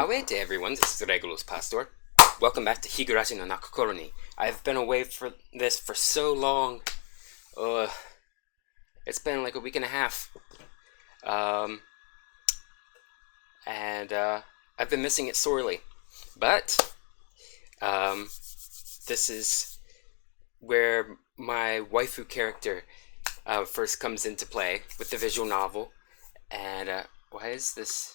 Away everyone, this is Regulus Pastor. Welcome back to Higurashi no Naku Koro ni. I've been away for this for so long. It's been like a week and a half. I've been missing it sorely. But this is where my waifu character first comes into play with the visual novel. And why is this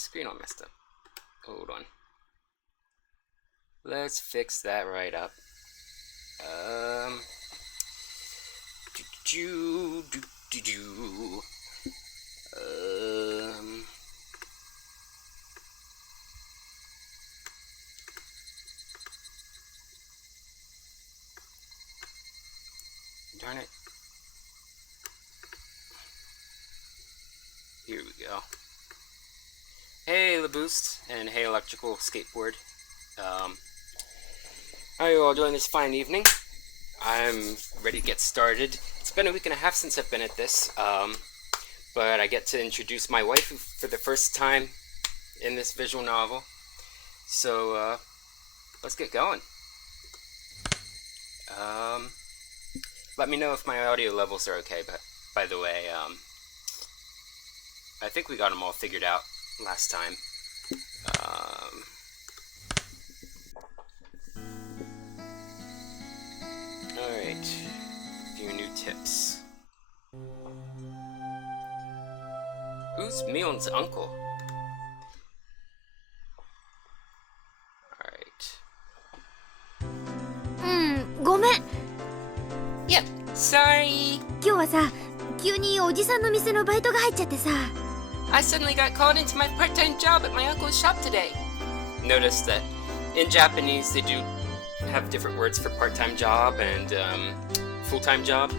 screen all messed up? Hold on. Let's fix that right up. Darn it. Here we go. Hey, LaBoost, and hey, Electrical Skateboard. How are you all doing this fine evening? I'm ready to get started. It's been a week and a half since I've been at this, but I get to introduce my waifu for the first time in this visual novel. So, let's get going. Let me know if my audio levels are okay, but by the way, I think we got them all figured out last time. Alright, a few new tips. Who's Mion's uncle? Alright. ごめん。 Yep, sorry. 今日はさ、急におじさんの店のバイトが入っちゃってさ。 I suddenly got called into my part-time job at my uncle's shop today. Notice that in Japanese they do have different words for part-time job and full-time job.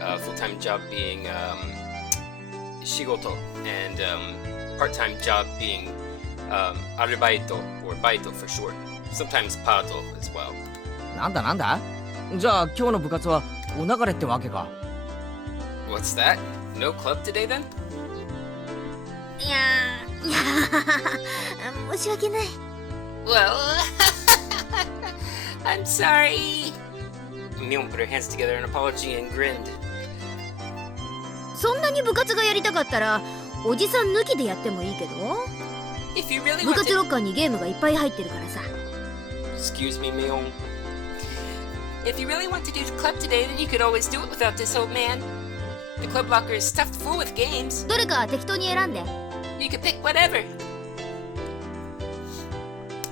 Full-time job being shigoto and part-time job being arubaito or baito for short. Sometimes pato as well. なんだじゃあ今日の部活はお流れってわけか。 What's that? No club today then? いや申し訳ない。 Well, I'm sorry. Mion put her hands together in apology and grinned. そんなに部活がやりたかったら、おじさん抜きでやってもいいけど。 If you really 部 want 活 to... ロッカーにゲームがいっぱい入ってるからさ。 Excuse me, Mion. If you really want to do the club today, then you could always do it without this old man. The club locker is stuffed full with games. どれか適当に選んで。 You can pick whatever.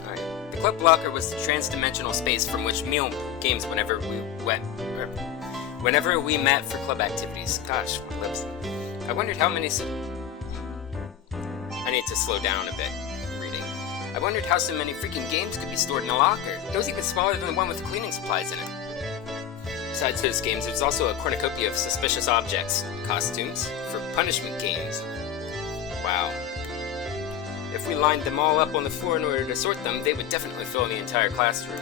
Alright. The club locker was the trans-dimensional space from which Mion games whenever we met for club activities. Gosh, my lips. I wondered how many... I need to slow down a bit reading. I wondered how so many freaking games could be stored in a locker. It was even smaller than the one with cleaning supplies in it. Besides those games, there was also a cornucopia of suspicious objects, costumes, for punishment games. Wow. If we lined them all up on the floor in order to sort them, they would definitely fill the entire classroom.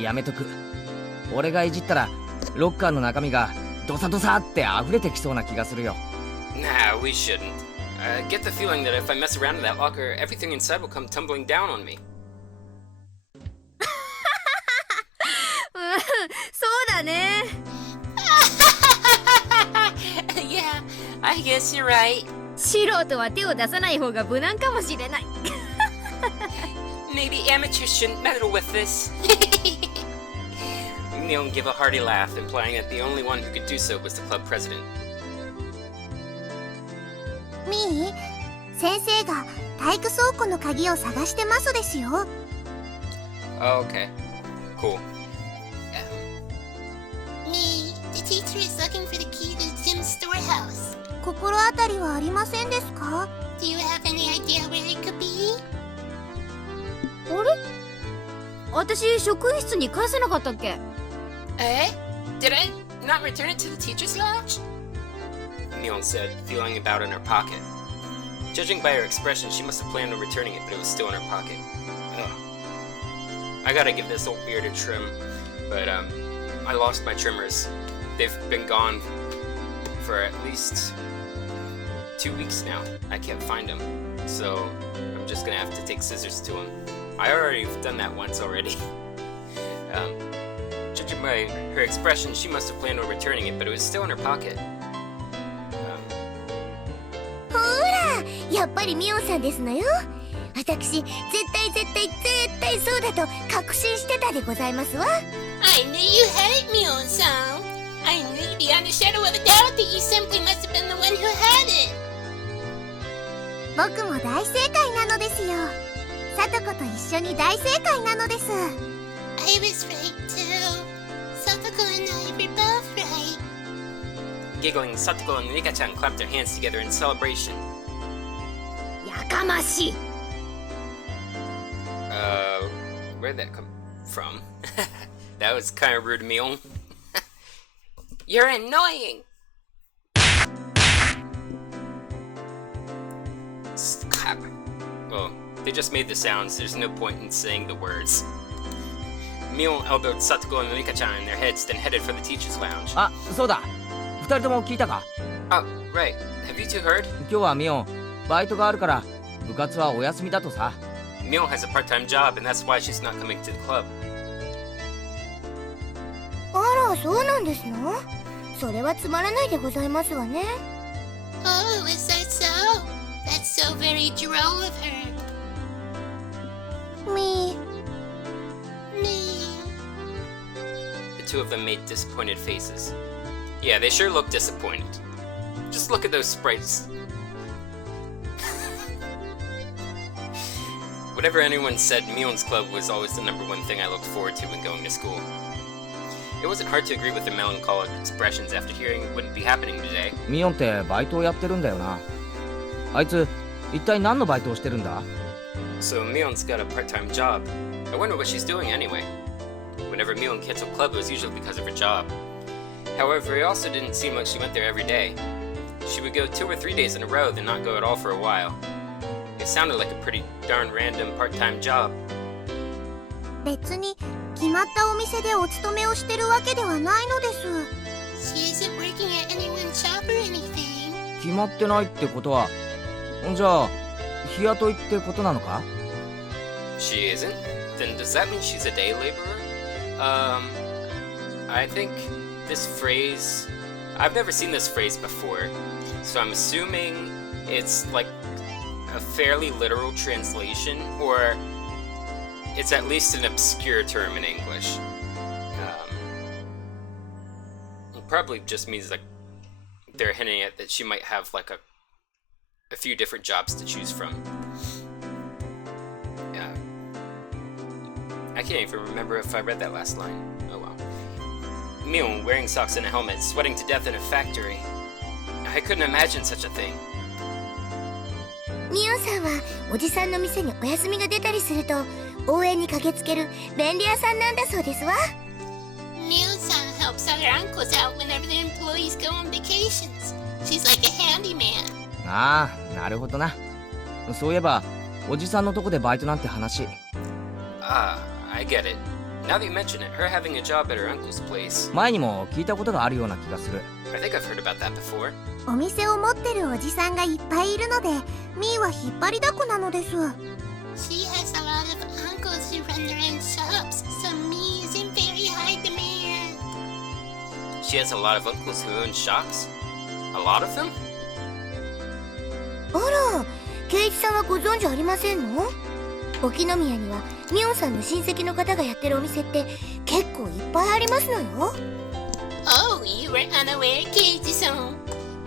やめとく。俺がいじったらロッカーの中身がドサドサって溢れてきそうな気がするよ。 Nah, we shouldn't. I get the feeling that if I mess around in that locker, everything inside will come tumbling down on me. そうだね。Yeah, I guess you're right. 素人は手を出さない方が無難かもしれない。 Maybe amateurs shouldn't meddle with this. Mion gave a hearty laugh, implying that the only one who could do so was the club president. みー、先生が体育倉庫の鍵を探してますですよ。 Oh, okay. Cool. Me, the teacher is looking for the key to the gym storehouse. 心当たりはありませんですか? Do you have any idea where it could be? あれ？私職員室に返せなかったっけ？ Eh? Did I not return it to the teacher's lounge? Mion said, feeling about in her pocket. Judging by her expression, she must have planned on returning it, but it was still in her pocket. Ugh. I gotta give this old beard a trim, but I lost my trimmers. They've been gone for at least 2 weeks now. I can't find him, so I'm just gonna have to take scissors to him. I already done that once already. Judging by her expression, she must have planned on returning it, but it was still in her pocket. ほら、やっぱりミオンさんですのよ。私、絶対そうだと確信してたでございますわ。I knew you had it, Mion-san. I knew beyond a shadow of a doubt that you simply must have been the one who had it. 僕も大正解なのですよ。さとこと一緒に大正解なのです。I was right too. Satoko and I were both right. Giggling, Satoko and Rika-chan clapped their hands together in celebration. やかましい。Where'd that come from? That was kind of rude of me. You're annoying! Slap. Oh, they just made the sounds. There's no point in saying the words. Mion elbowed Satoko and Rika-chan in their heads, then headed for the teacher's lounge. あ、そうだ。二人とも聞いたか？ Oh, right. Have you two heard? 今日はミオン、バイトがあるから部活はお休みだとさ。Mion has a part-time job, and that's why she's not coming to the club. あら、そうなんですの？それはつまらないでございますわね。Oh, is that so? That's so very droll of her. Me. The two of them made disappointed faces. Yeah, they sure look disappointed. Just look at those sprites. Whatever anyone said, Mion's club was always the #1 thing I looked forward to when going to school. It wasn't hard to agree with their melancholic expressions after hearing it wouldn't be happening today. ミオンってバイトをやってるんだよな。あいつ、一体何のバイトをしてるんだ？ So Mion's got a part-time job. I wonder what she's doing anyway. Whenever Mion canceled club, it was usually because of her job. However, it also didn't seem like she went there every day. She would go 2 or 3 days in a row, then not go at all for a while. It sounded like a pretty darn random part-time job. 別に決まったお店でお勤めをしてるわけではないのです。She isn't working at anyone's shop or anything. 決まってないってことは、じゃあ日雇いってことなのか？ She isn't? Then does that mean she's a day laborer? I think this phrase... I've never seen this phrase before, so I'm assuming it's like a fairly literal translation, or it's at least an obscure term in English. It probably just means like they're hinting at that she might have like a few different jobs to choose from. I can't even remember if I read that last line. Oh well. Mion wearing socks and a helmet, sweating to death in a factory. I couldn't imagine such a thing. ミオンさんはおじさんの店にお休みが出たりすると応援に駆けつける便利屋さんなんだそうですわ。Mion-san helps other uncles out whenever their employees go on vacations. She's like a handyman. ああ、なるほどな。そういえば、おじさんのとこでバイトなんて話。Ah, I get it. Now that you mention it, her having a job at her uncle's place. 前にも聞いたことがあるような気がする。I think I've heard about that before. お店を持ってるおじさんがいっぱいいるので、ミーは引っ張りだこなのです。She has a lot of uncles who run their own shops, so me is in very high demand. She has a lot of uncles who own shops? A lot of them? あら、ケイチさんはご存知ありませんの？沖宮にはミオンさんの親戚の方がやってるお店って結構いっぱいありますのよ。Oh, you were unaware, Keiji-san.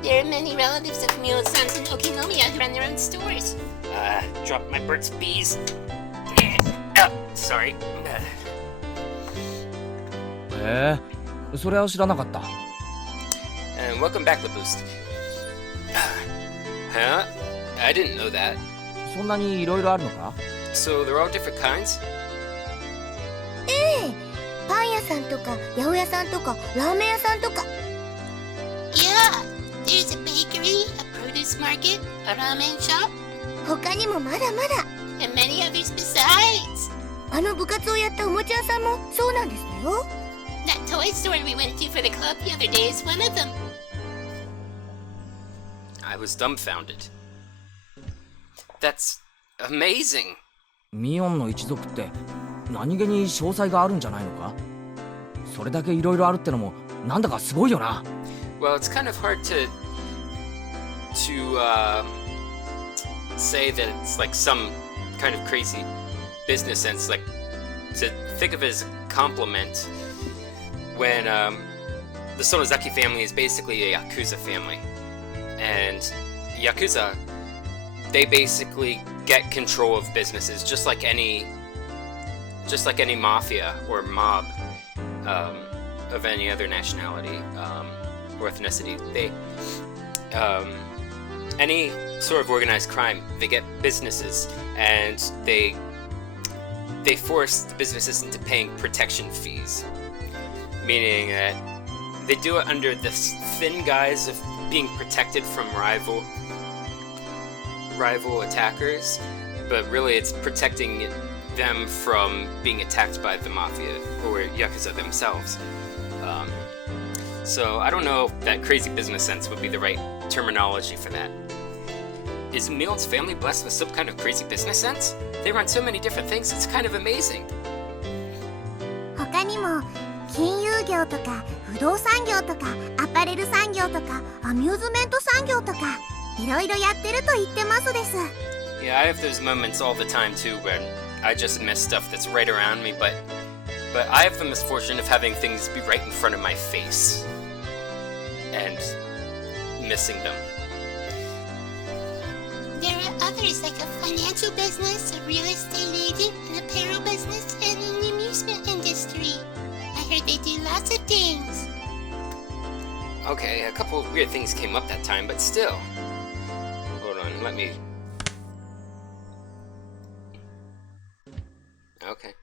There are many relatives of Mion-san's in Okinomiya who run their own stores. Dropped my Burt's Bees. Sorry. へえ、それは知らなかった。And welcome back, Laboost. Huh? I didn't know that. そんなにいろいろあるのか？ So they're all different kinds? ええ、パン屋さんとか八百屋さんとかラーメン屋さんとか。Yeah, there's a bakery, a produce market, a ramen shop, 他にもまだまだ。 and many others besides. あの部活をやったおもちゃ屋さんもそうなんですのよ。That toy store we went to for the club the other day is one of them. I I was dumbfounded. That's amazing. ミオンの一族って何気に詳細があるんじゃないのか？それだけ色々あるってのもなんだかすごいよな。Well, it's kind of hard to say that it's like some kind of crazy business sense, like to think of it as a compliment when the Sonozaki family is basically a Yakuza family. And Yakuza, they basically get control of businesses just like any mafia or mob of any other nationality or ethnicity. They any sort of organized crime, they get businesses and they force the businesses into paying protection fees, meaning that they do it under this thin guise of being protected from rival attackers, but really it's protecting them from being attacked by the mafia or Yakuza themselves. So I don't know if that crazy business sense would be the right terminology for that. Is Mion's family blessed with some kind of crazy business sense? They run so many different things, it's kind of amazing. 他にも金融業とか不動産業とかアパレル産業とかアミューズメント産業とかいろいろやってると言ってますです。 Yeah, I have those moments all the time too where I just miss stuff that's right around me, but I have the misfortune of having things be right in front of my face and missing them. There are others like a financial business, a real estate agent, an apparel business, and an amusement industry. I heard they do lots of things. Okay, a couple of weird things came up that time, but still. Hold on, let me... Okay.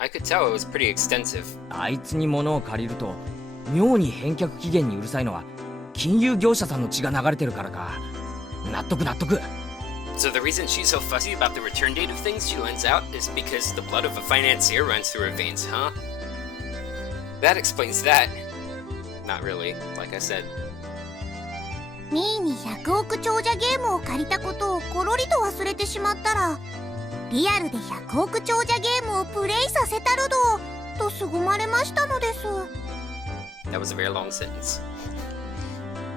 I could tell it was pretty extensive. あいつに物を借りると妙に返却期限にうるさいのは金融業者さんの血が流れてるからか。納得。 So the reason she's so fussy about the return date of things she lends out is because the blood of a financier runs through her veins, huh? That explains that. Not really, like I said. ミーに100億長者ゲームを借りたことをコロリと忘れてしまったらリアルで100億長者ゲームをプレイさせたるどと凄まれましたのです。 That was a very long sentence.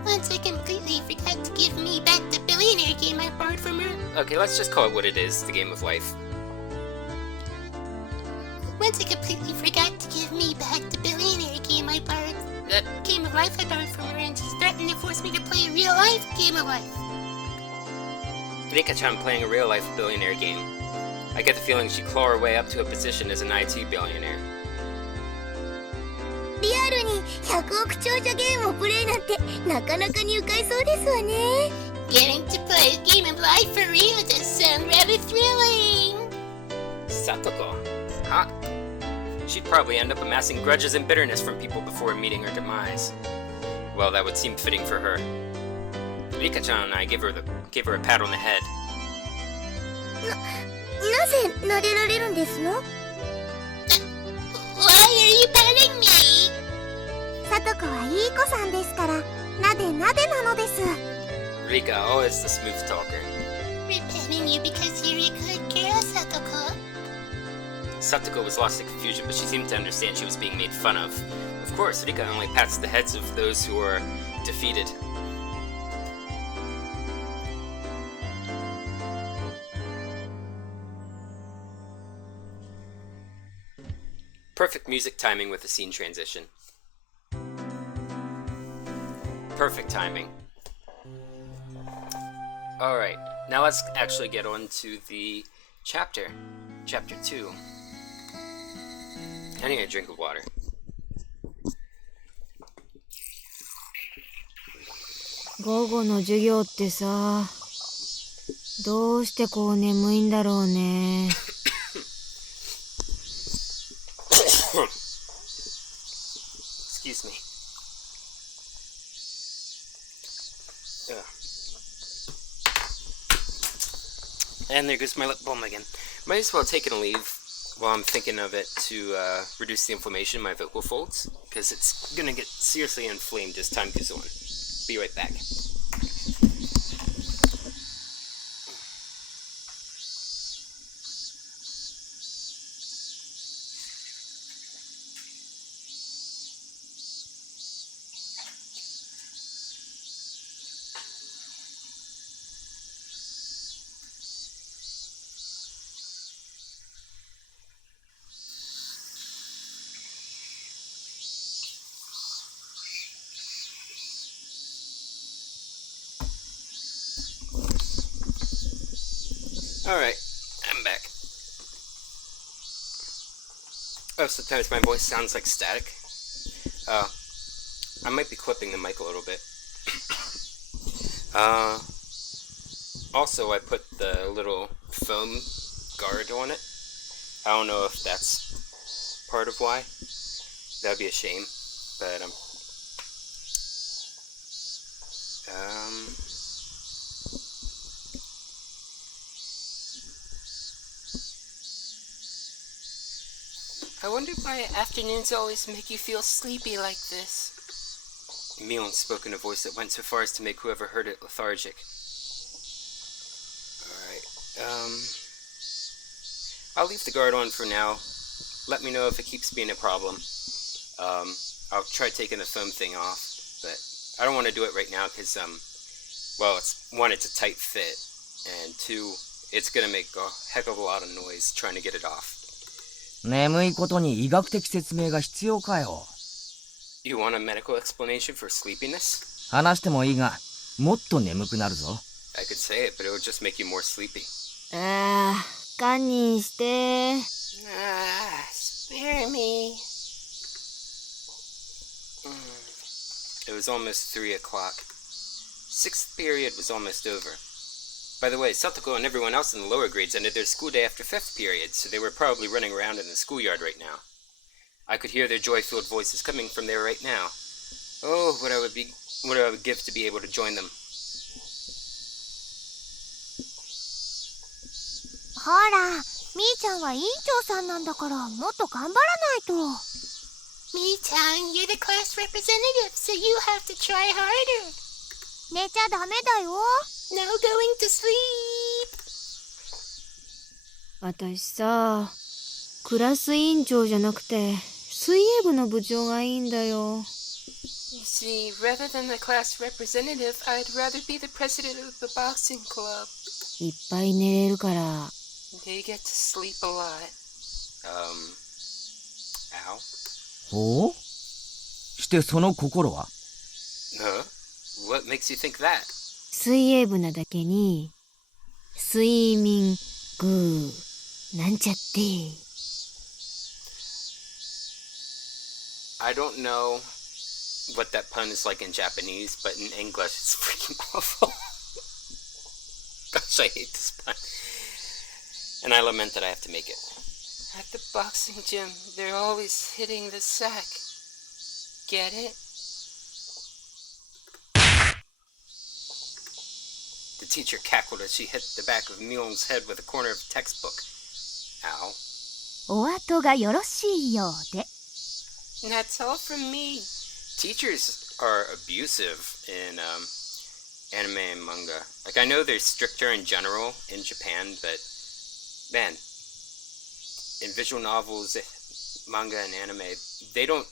Once I completely forgot to give me back the billionaire game I borrowed from her. Okay, let's just call it what it is, the game of life. Once I completely forgot to give me back the billionaire game I borrowed. That game of life I borrowed from her, and she's threatened to force me to play a real life game of life. Rika-chan playing a real-life billionaire game. I get the feeling she'd claw her way up to a position as an IT billionaire. リアルに100億長者ゲームをプレイなんてなかなかに愉快そうですわね。 Getting to play a game of life for real does sound rather thrilling. Satoko? Huh? She'd probably end up amassing grudges and bitterness from people before meeting her demise. Well, that would seem fitting for her. Rika-chan and I gave her a pat on the head. なぜ撫でられるんですの？ Why are you petting me? さとこはいい子さんですからなでなでなのです。 Rika, always the smooth talker. We're petting you because you're a good girl, Satoko. Satoko was lost in confusion, but she seemed to understand she was being made fun of. Of course, Rika only pats the heads of those who are defeated. Perfect music timing with the scene transition. Perfect timing. Alright, now let's actually get on to the chapter. Chapter 2. I need a drink of water. 午後の授業ってさ、どうしてこう眠いんだろうね。Excuse me. Ugh. And there goes my lip balm again. Might as well take it and leave while I'm thinking of it to reduce the inflammation in my vocal folds, because it's gonna get seriously inflamed as time goes on. Be right back. Alright, I'm back. Oh, sometimes my voice sounds like static. I might be clipping the mic a little bit. Also, I put the little foam guard on it. I don't know if that's part of why. That'd be a shame, but I wonder why afternoons always make you feel sleepy like this. Mion spoke in a voice that went so far as to make whoever heard it lethargic. Alright, I'll leave the guard on for now. Let me know if it keeps being a problem. I'll try taking the foam thing off, but I don't want to do it right now because, well, one, it's a tight fit, and two, it's gonna make a heck of a lot of noise trying to get it off. 眠いことに医学的説明が必要かよ。You want a medical explanation for sleepiness? 話してもいいが、もっと眠くなるぞ。I could say it, but it would just make you more sleepy. 堪忍して。Spare me. It was almost 3 o'clock. 6th period was almost over. By the way, Satoko and everyone else in the lower grades ended their school day after 5th period, so they were probably running around in the schoolyard right now. I could hear their joy-filled voices coming from there right now. Oh, what I would give to be able to join them. ほら、みーちゃんは委員長さんなんだからもっと頑張らないと。Me-chan, you're the class representative, so you have to try harder. 寝ちゃダメだよ。No going to sleep. 私さ、クラス委員長じゃなくて水泳部の部長がいいんだよ。You see, rather than the class representative, I'd rather be the president of the boxing club. いっぱい寝れるから。They get to sleep a lot. Ow? ほう？してその心は？ Huh? What makes you think that? 水泳部なだけに睡眠グーなんちゃって。I don't know what that pun is like in Japanese, but in English it's freaking awful. Gosh, I hate this pun. And I lament that I have to make it. At the boxing gym, they're always hitting the sack. Get it? The teacher cackled as she hit the back of Mion's head with a corner of a textbook. Ow. お後がよろしいようで。And that's all from me. Teachers are abusive in anime and manga. Like, I know they're stricter in general in Japan, but man, in visual novels, manga, and anime, they don't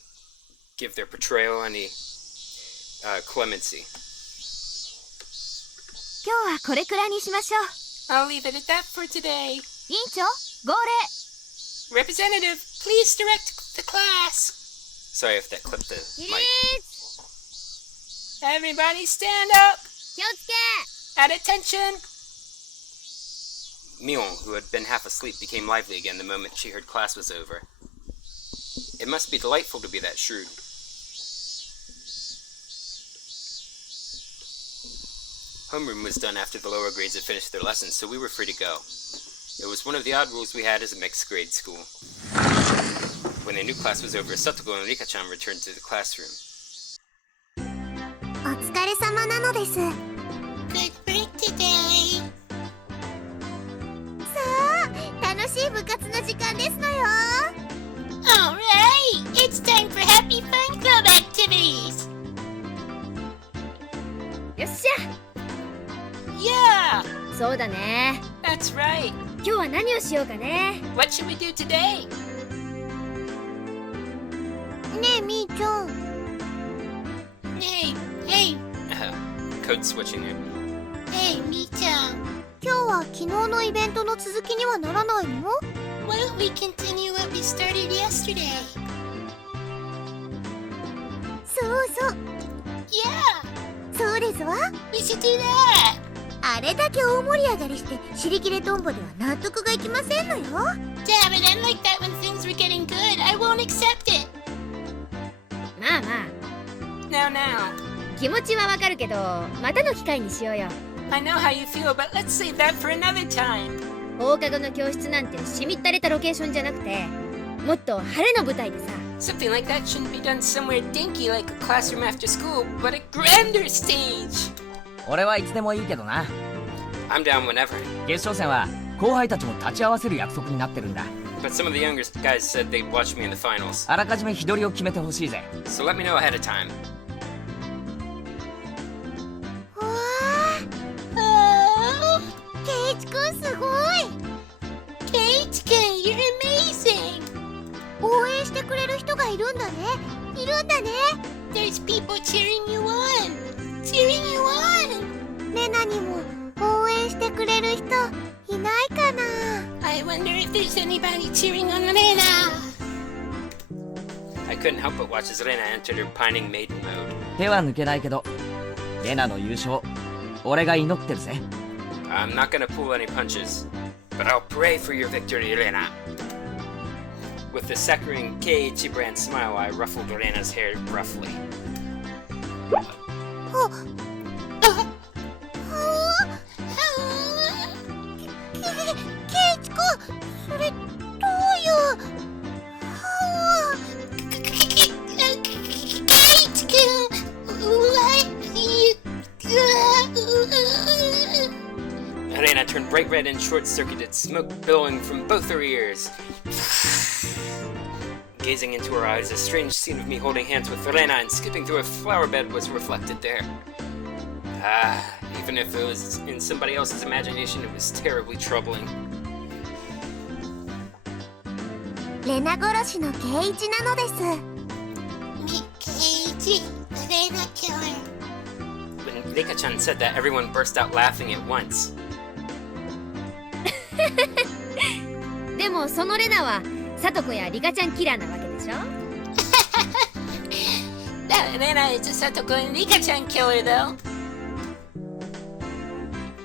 give their portrayal any clemency. 今日はこれくらいにしましょう。 I'll leave it at that for today. 委員長、号令。 Representative, please direct the class. Sorry if that clipped the mic. Everybody stand up. 気をつけ。 At attention. Mion, who had been half asleep, became lively again the moment she heard class was over. It must be delightful to be that shrewd. Homeroom was done after the lower grades had finished their lessons, so we were free to go. It was one of the odd rules we had as a mixed grade school. When the new class was over, Satoko and Rika-chan returned to the classroom. お疲れ様なのです。 Good break today. さあ、楽しい部活の時間ですのよ。 Alright, it's time for Happy Fun Club activities. そうだね。 That's right. 今日は何をしようかね。 What should we do today? ねえみーちゃん、 Hey, hey, Code switching there. hey, Mi-chan. 今日は昨日のイベントの続きにはならないの？ Why don't we continue what we started yesterday? そうそう、 Yeah, そうですわ。 we should do that. あれだけ大盛り上がりして尻切れトンボでは納得がいきませんのよ。 Damn it, I'm like that when things were getting good. I won't accept it. まあまあ、 Now, now. 気持ちはわかるけど、またの機会にしようよ。 I know how you feel, but let's save that for another time. 放課後の教室なんてしみったれたロケーションじゃなくて、もっと晴れの舞台でさ。 Something like that shouldn't be done somewhere dinky like a classroom after school, but a grander stage. 俺はいつでもいいけどな。 I'm down whenever. 決勝戦は後輩たちも立ち会わせる約束になってるんだ。 But some of the younger guys said they'd watch me in the finals. あらかじめ日取りを決めてほしいぜ。 So let me know ahead of time. わあ、 Oh, ケイチくんすごい。 Kate-kun, you're amazing. 応援してくれる人がいるんだね。いるんだね。 There's people cheering you on. Cheering you on. レナにも応援してくれる人いないかな。 I wonder if there's anybody cheering on Rena. I couldn't help but watch as Rena entered her pining maiden mode. 手は抜けないけど、レナの優勝、俺が祈ってるぜ。 I'm not gonna pull any punches, but I'll pray for your victory, Rena. With a saccharine Keiichi brand smile, I ruffled Rena's hair roughly. はあ、 ケイチくん、それどういうは Kate-kun, what? Rena turned bright red and short-circuited, smoke billowing from both her ears. Gazing into her eyes, a strange scene of me holding hands with Rena and skipping through a flower bed was reflected there. Ah, even if it was in somebody else's imagination, it was terribly troubling. レナ殺しのケイチなのです。 Me, Kate, Rena killer. When Rika-chan said that, everyone burst out laughing at once. でもそのレナはサトコやリカちゃんキラーなわけでしょ。 That Rena is a Satoko and Rika-chan killer, though.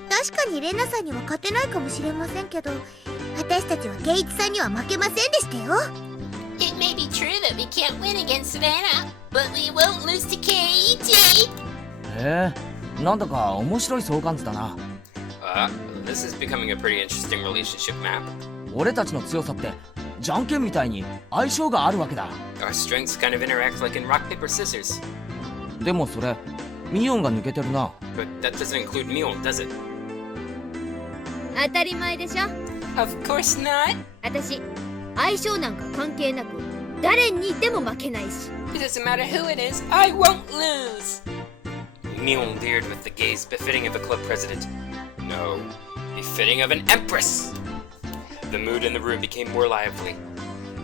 確かにレナさんには勝てないかもしれませんけど、私たちはケイチさんには負けませんでしたよ。 It may be true that we can't win against Rena, but we won't lose to Keiichi. へえ、なんだか面白い相関図だな。 This is becoming a pretty interesting relationship map. 俺たちの強さってじゃんけんみたいに相性があるわけだ。 Our strengths kind of interact like in rock, paper, scissors. でもそれミオンが抜けてるな。 But that doesn't include Mion, does it? 当たり前でしょ。 Of course not. 私相性なんか関係なく誰にでも負けないし。 It doesn't matter who it is, I won't lose. Mion leered with the gaze befitting of a club president. No, befitting of an empress. The mood in the room became more lively.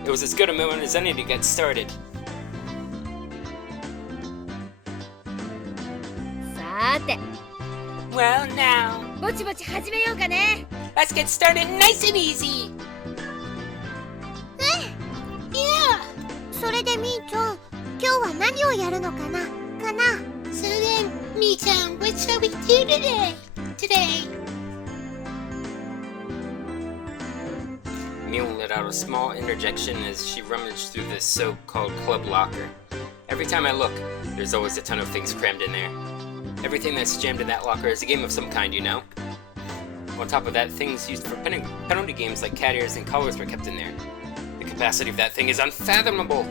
It was as good a moment as any to get started. さーて、 Well, now, ぼちぼち始めようかね。 let's get started nice and easy. Yeah. それでみーちゃん、今日は何をやるのかな So then, Mi-chan, what shall we do today? Mion let out a small interjection as she rummaged through this so-called club locker. Every time I look, there's always a ton of things crammed in there. Everything that's jammed in that locker is a game of some kind, you know? On top of that, things used for penalty games like cat ears and collars were kept in there. The capacity of that thing is unfathomable!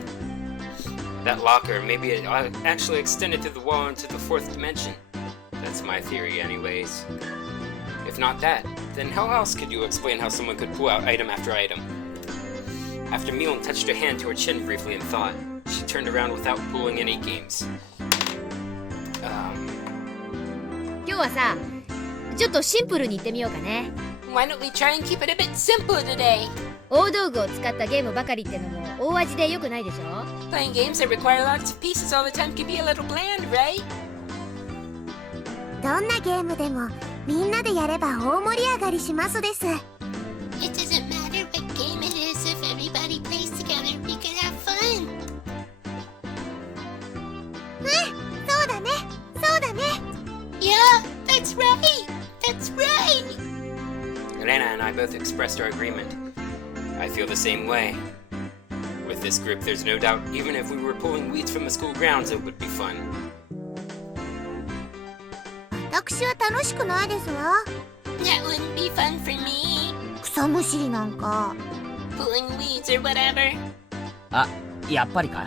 That locker, maybe it actually extended through the wall into the fourth dimension. That's my theory anyways. If not that, then how else could you explain how someone could pull out item after item? After Mion touched her hand to her chin briefly in thought, she turned around without pulling any games. 今日はさ、ちょっとシンプルにいってみようかね。 Why don't we try and keep it a bit simple today? 大道具を使ったゲームばかりってのも大味でよくないでしょ。 Playing games that require lots of pieces all the time can be a little bland, right? どんなゲームでもみんなでやれば大盛り上がりしますです。 It doesn't matter what game it is, if everybody plays together, we can have fun. そうだね、そうだね。 Yeah, that's right! That's right! Rena and I both expressed our agreement. I feel the same way. With this group, there's no doubt, even if we were pulling weeds from the school grounds, it would be fun. 私は楽しくないですわ。 That wouldn't be fun for me. 草むしりなんか。 Pulling weeds or whatever. あ、やっぱりか。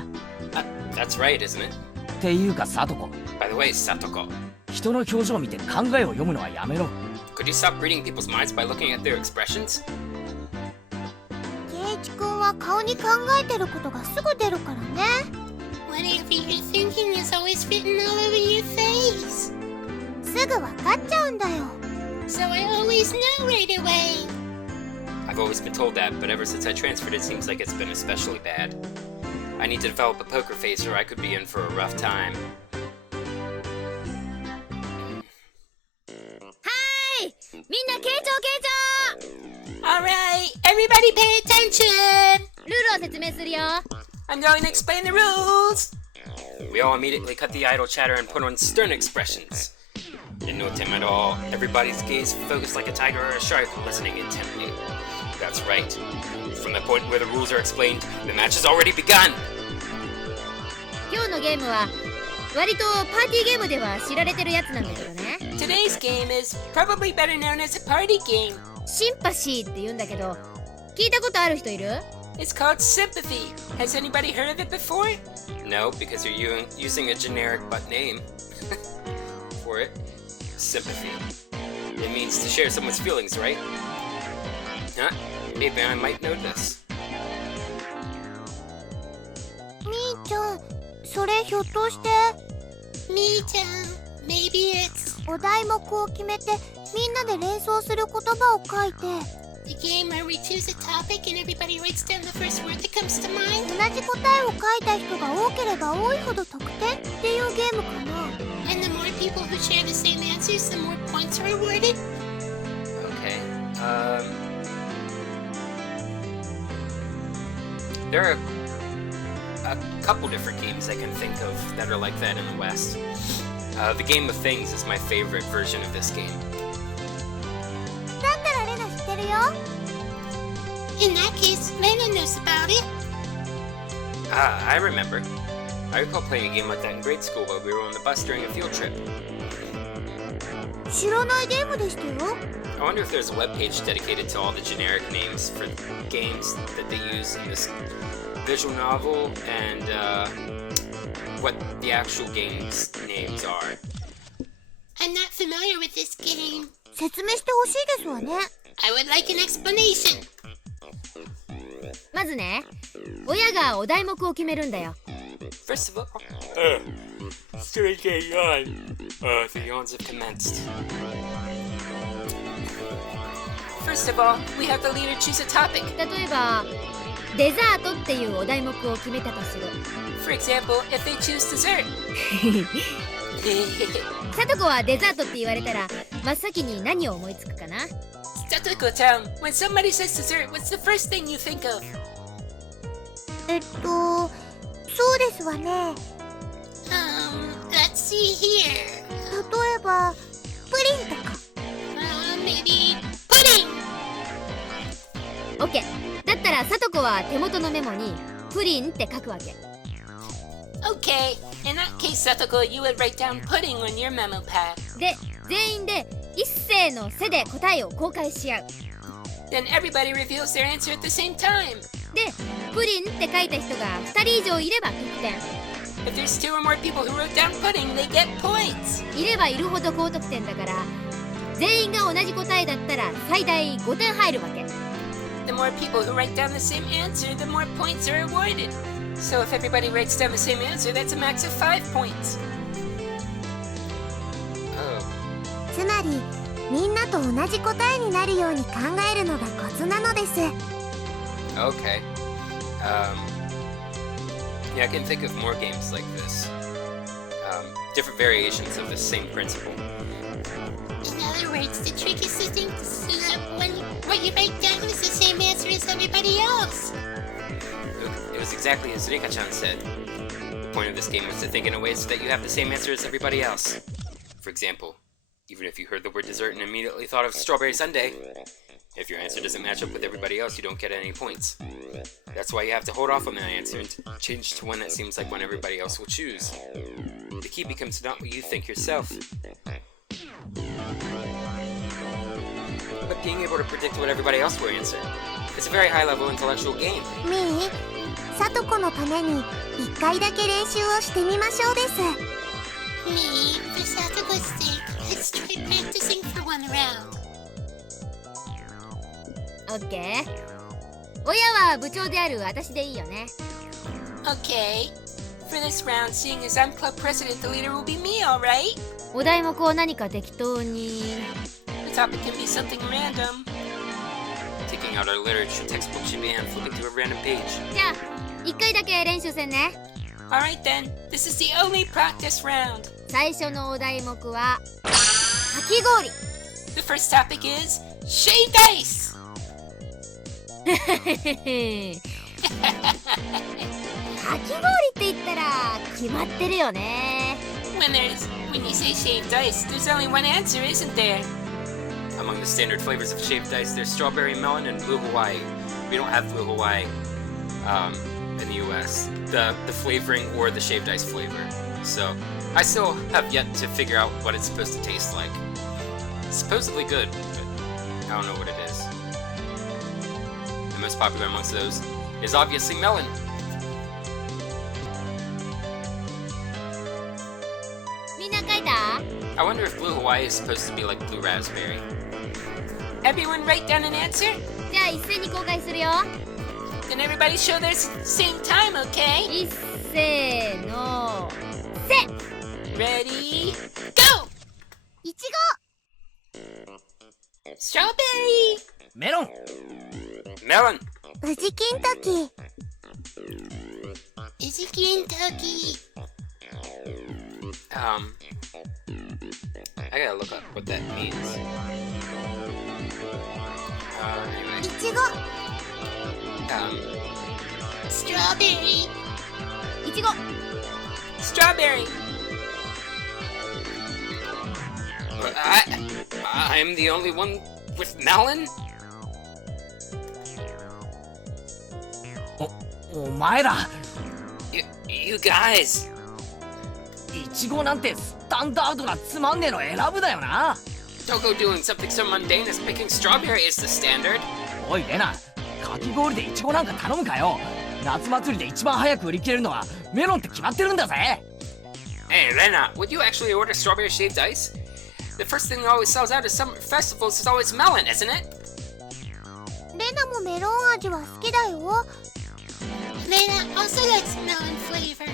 That's right, isn't it? っていうか、サトコ。 By the way, Satoko, 人の表情を見て考えを読むのはやめろ。 could you stop reading people's minds by looking at their expressions? ケイチ君は顔に考えてることがすぐ出るからね。 Whatever you're thinking is always written all over your face. すぐわかっちゃうんだよ。 So I always know right away. I've always been told that, but ever since I transferred, it seems like it's been especially bad. I need to develop a poker face or I could be in for a rough time. みんな傾聴傾聴。 Alright, everybody pay attention! ルールを説明するよ。 I'm going to explain the rules! We all immediately cut the idle chatter and put on stern expressions. In no time at all, everybody's gaze focused like a tiger or a shark, listening intently. That's right. From the point where the rules are explained, the match has already begun! 今日のゲームは割とパーティーゲームでは知られてるやつなんだけどね。 Today's game is probably better known as a party game. シンパシーって言うんだけど、聞いたことある人いる？ It's called sympathy. Has anybody heard of it before? No, because you're using a generic but name for it. Sympathy. It means to share someone's feelings, right? Huh? Maybe I might know this. みーちゃん、それひょっとして Me-chan, maybe it's お題目を決めてみんなで連想する言葉を書いて the game where we choose a topic and everybody writes down the first word that comes to mind. 同じ答えを書いた人が多ければ多いほど得点っていうゲームかな。 And the more people who share the same answers, the more points are awarded. Okay. There are a couple different games I can think of that are like that in the West. The Game of Things is my favorite version of this game. だったらレナ知ってるよ。 In that case, Lena knows about it. Ah, I remember. I recall playing a game like that in grade school while we were on the bus during a field trip. 知らないゲームでしたよ。 I wonder if there's a webpage dedicated to all the generic names for games that they use in this visual novel and what the actual games names are. I'm not familiar with this game. 説明してほしいですわね。 I would like an explanation. まずね、親がお題目を決めるんだよ。 First of all, still getting on. The yawns have commenced. First of all, we have the leader choose a topic. 例えば、デザートっていうお題目を決めたとする。 For example, if they choose dessert. さとこはデザートって言われたら真っ先に何を思いつくかな？ Satoko-chan, when somebody says dessert, what's the first thing you think of? そうですわね。 Let's see here. 例えばプリンとか。 Maybe pudding. OK。だったらさとこは手元のメモにプリンって書くわけ。 Okay, in that case, Satoko, you would write down pudding on your memo pad. で、全員で一斉の背で答えを公開し合う。 Then everybody reveals their answer at the same time. で、プリンって書いた人が2人以上いれば得点。 If there's 2 or more people who wrote down pudding, they get points. いればいるほど高得点だから、全員が同じ答えだったら最大5点入るわけ。 The more people who write down the same answer, the more points are awarded. So if everybody writes down the same answer, that's a max of 5 points. Oh. つまりみんなと同じ答えになるように考えるのがコツなのです。 Okay. Yeah, I can think of more games like this. Different variations of the same principle. In other words, the trick is to think so that what you write down is the same answer as everybody else. It was exactly as Rika-chan said. The point of this game was to think in a way so that you have the same answer as everybody else. For example, even if you heard the word dessert and immediately thought of strawberry sundae, if your answer doesn't match up with everybody else, you don't get any points. That's why you have to hold off on that answer and change to one that seems like one everybody else will choose. The key becomes not what you think yourself, but being able to predict what everybody else will answer. It's a very high-level intellectual game. みー、さとこのために1回だけ練習をしてみましょうです。 Me, for Satoko's sake, let's try practicing for one round. オッケー。親は部長である私でいいよね。 Okay. For this round, seeing as I'm club president, the leader will be me, alright? お題目を何か適当に。 The topic can be something random. Taking out our literature textbook should be and flipping through a random page. じゃあ1回だけ練習せんね。 Alright then, this is the only practice round. 最初のお題目はかき氷。 The first topic is shaved ice. かき氷って言ったら決まってるよね。 When you say shaved ice, there's only one answer, isn't there? Among the standard flavors of shaved ice, there's strawberry melon and blue Hawaii. We don't have blue Hawaii in the US, the flavoring or the shaved ice flavor. So I still have yet to figure out what it's supposed to taste like. It's supposedly good, but I don't know what it is. The most popular amongst those is obviously melon. みんな書いた？ I wonder if blue Hawaii is supposed to be like blue raspberry. Everyone write down an answer? じゃあ一斉に公開するよ。 Then everybody show their same time, okay? いっせーのせ。 Ready, go! いち Strawberry! メロン。 Melon! ご宇治金時。 Is it Kentucky? I gotta look up what that means. Anyway. いちご。 Strawberry! いちご。 Strawberry! I'm the only one with melon? お前ら、 You guys! イチゴなんてスタンダードなつまんねえの選ぶなよな。 Don't go doing something so mundane as picking strawberry is the standard. おいレナ、かき氷でイチゴなんか頼むかよ。夏祭りで一番早く売り切れるのはメロンって決まってるんだぜ。 Hey, Lena, would you actually order strawberry shaved ice? The first thing that always sells out at summer festivals is always melon, isn't it? レナもメロン味は好きだよ。 Lena also likes melon flavor.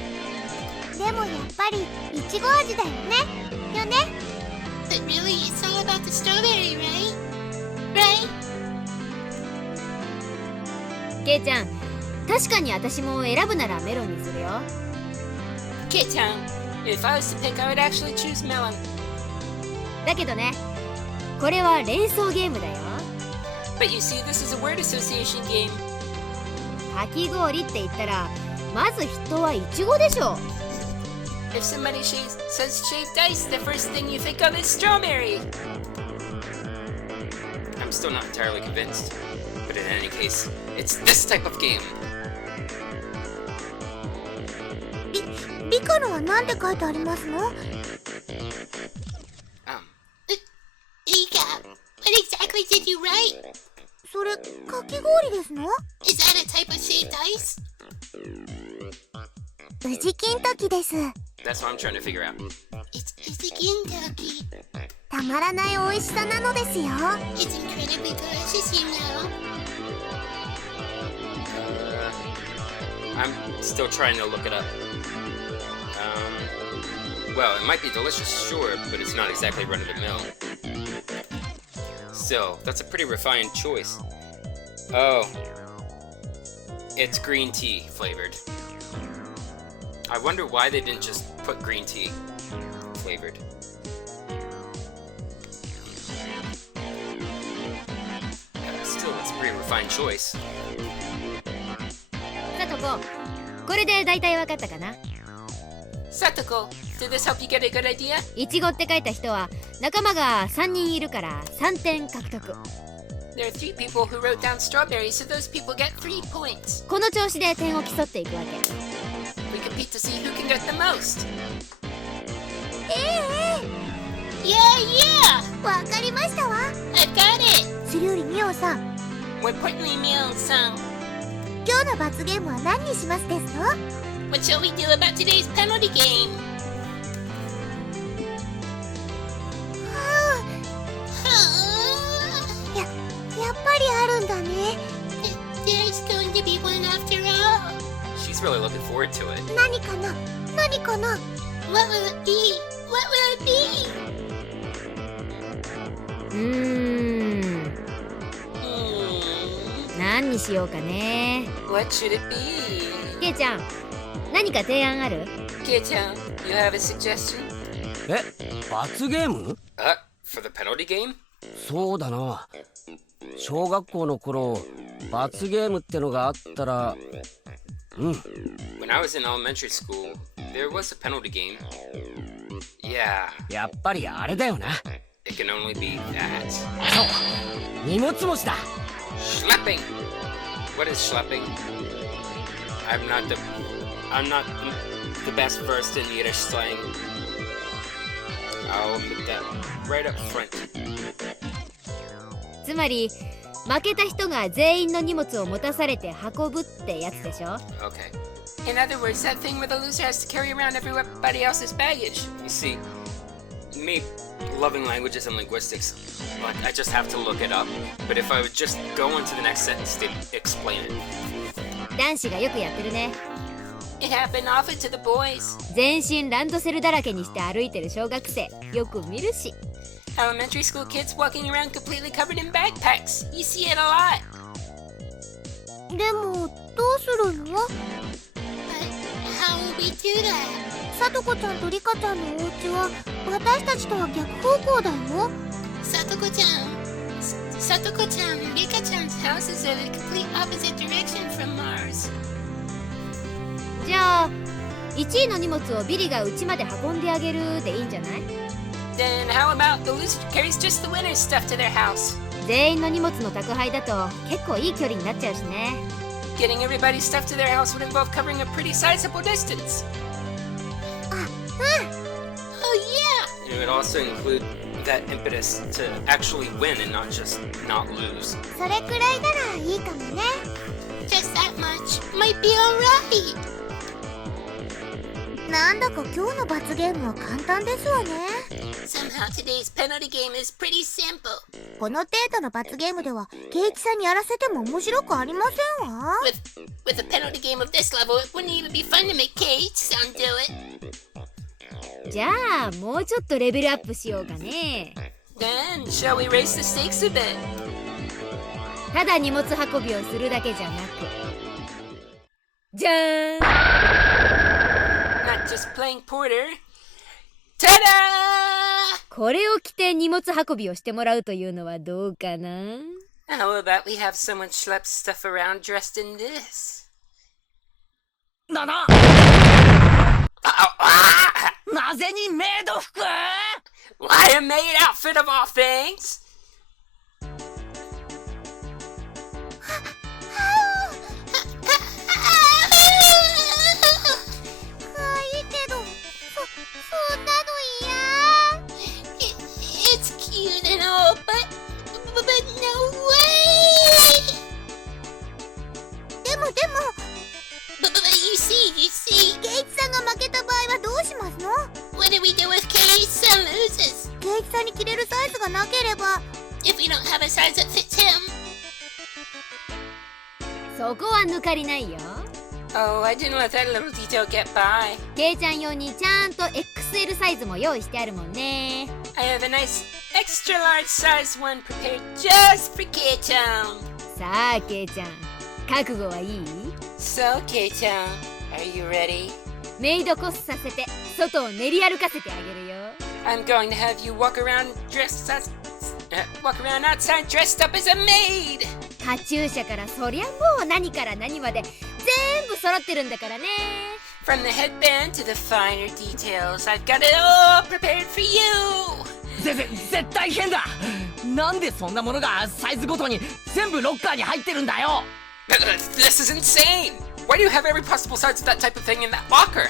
でもやっぱりいちご味だよね。よね。 But really, it's all about the strawberry, right? Right? ケイちゃん、確かに私も選ぶならメロンにするよ。 K-Town, if I was to pick, I would actually choose melon. だけどね、これは連想ゲームだよ。 But you see, this is a word association game. かき氷って言ったらまず人はイチゴでしょ。 If somebody says shaved ice, the first thing you think of is strawberry. I'm still not entirely convinced. But in any case, it's this type of game. リカのは何て書いてありますの？ Um, Ika, what exactly did you write? それかき氷ですの？ Is that a type of shaved ice? 宇治金時です。 that's what I'm trying to figure out. It's Kentucky. たまらない美味しさなのですよ。 It's incredibly delicious, you know. I'm still trying to look it up. Well, it might be delicious, sure, but it's not exactly run-of-the-mill. Still, that's a pretty refined choice. Oh. It's green tea flavored. I wonder why they didn't just put green tea flavored. Still, that's a pretty refined choice. さとこ、これで大体わかったかな。 Satoko, did this help you get a good idea? いちごって書いた人は仲間が3人いるから3点獲得。 There are 3 people who wrote down strawberries, so those people get 3 points. この調子で点を競っていくわけ。 We compete to see who can get the most. Yeah, yeah! わかりましたわ。 I've got it! それよりミオさん、 More importantly, Mion-san, 今日の罰ゲームは何にしますですの？ what shall we do about today's penalty game? やっぱりあるんだね。 There's going to be one after all. She's really looking forward to it. 何かな？何かな？ What will it be? What will it be? 何にしようかね。 What should it be? ケイちゃん、何か提案ある？ Kei-chan, you have a suggestion? 罰ゲーム？ For the penalty game? そうだな。小学校の頃、罰ゲームってのがあったら、When I was in elementary school, there was a penalty game. Yeah, やっぱりあれだよな。 it can only be that. そう、荷物持ちだ。 Schlepping! What is schlepping? I'm not the best versed in Yiddish slang. I'll put that right up front. つまり負けた人が全員の荷物を持たされて運ぶってやつでしょ。 Okay. In other words, that thing where the loser has to carry around everybody else's baggage. You see, me loving languages and linguistics, like, I just have to look it up. But if I would just go into the next sentence to explain it. 男子がよくやってるね。 It happened often to the boys. 全身ランドセルだらけにして歩いてる小学生よく見るし。 Elementary school kids walking around completely covered in backpacks. You see it a lot. でもどうするの？ But how will we do that? さとこちゃんとリカちゃんのお家は私たちとは逆方向だよ。 Satoko-chan, Rika-chan's house is in a complete opposite direction from ours. じゃあ1位の荷物をビリが家まで運んであげるでいいんじゃない？ Then how about the loser carries just the winner's stuff to their house? 全員の荷物の宅配だと結構いい距離になっちゃうしね。 Getting everybody's stuff to their house would involve covering a pretty sizable distance. Oh yeah! It would also include that impetus to actually win and not just not lose. それくらいならいいかもね。 Just that much might be alright. なんだか今日の罰ゲームは簡単ですわね。 Somehow today's penalty game is pretty simple. この程度の罰ゲームではケイチさんにやらせても面白くありませんわ。 With a penalty game of this level, it wouldn't even be fun to make Kate-san do it. じゃあもうちょっとレベルアップしようかね。 Then, shall we raise the stakes a bit? ただ荷物運びをするだけじゃなく、じゃーん、 Not just playing porter. Ta-da! これを着て荷物運びをしてもらうというのはどうかな？ How about we have someone schlep stuff around dressed in this? な、なぜにメイド服？ Why a maid outfit of all things? 可愛いけど、そんなの嫌。 It's cute and all, but no way! でも、 But you see, ケイチさんが負けた場合はどうしますの？ what do we do if Kate-san loses? ケイチさんに着れるサイズがなければ。 If we don't have a size that fits him? そこは抜かりないよ。 Oh, I didn't let that little detail get by. ケイちゃん用にちゃんと XL サイズも用意してあるもんね。 I have a nice extra large size one prepared just for K-Town. さあケイちゃん覚悟はいい？ So, K-Town, are you ready? メイドコスさせて外を練り歩かせてあげるよ。 I'm going to have you walk around outside dressed up as a maid. カチューシャからそりゃもう何から何まで全部揃ってるんだからね。 From the headband to the finer details, I've got it all prepared for you. 絶対変だ。なんでそんなものがサイズごとに全部ロッカーに入ってるんだよ。 This is insane. Why do you have every possible size of that type of thing in that locker?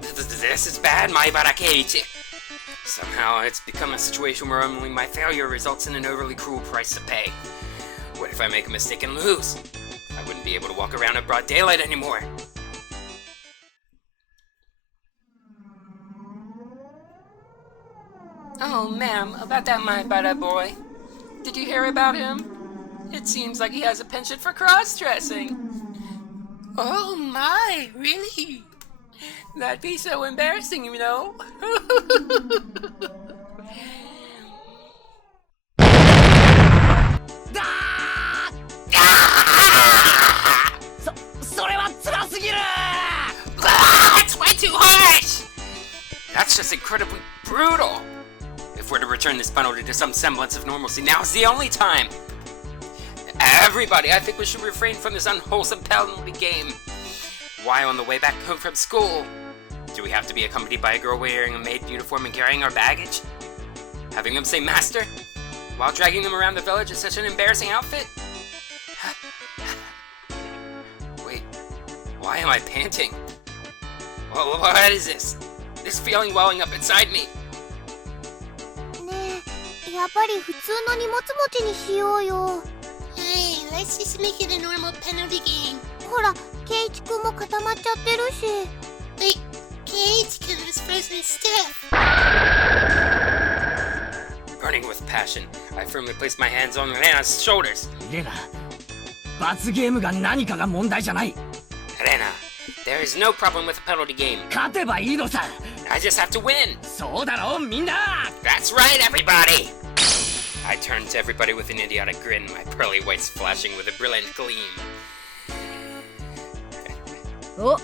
This is bad, Maibara Keiichi. Somehow it's become a situation where only my failure results in an overly cruel price to pay. What if I make a mistake and lose? I wouldn't be able to walk around in broad daylight anymore. Oh, ma'am, about that Maibara boy. Did you hear about him? It seems like he has a penchant for cross-dressing. Oh my, really? That'd be so embarrassing, you know. それは辛すぎる。 It's way too harsh! That's just incredibly brutal. If we're to return this penalty to some semblance of normalcy, now's the only time. Everybody, I think we should refrain from this unwholesome penalty game. Why on the way back home from school? Do we have to be accompanied by a girl wearing a maid uniform and carrying our baggage? Having them say master? While dragging them around the village in such an embarrassing outfit? Wait, why am I panting? What is this? This feeling welling up inside me. ねえ、やっぱり普通の荷物持ちにしようよ。 Hey, let's just make it a normal penalty game. ほら、ケイチくんも固まっちゃってるし。 Wait, Keiichi is frozen stiff. Burning with passion, I firmly placed my hands on Rena's shoulders. レナ、罰ゲームが何かが問題じゃない。 Rena, there is no problem with the penalty game. 勝てばいいのさ。 I just have to win. そうだろ、みんな。 That's right, everybody! I turned to everybody with an idiotic grin, my pearly whites flashing with a brilliant gleam. お、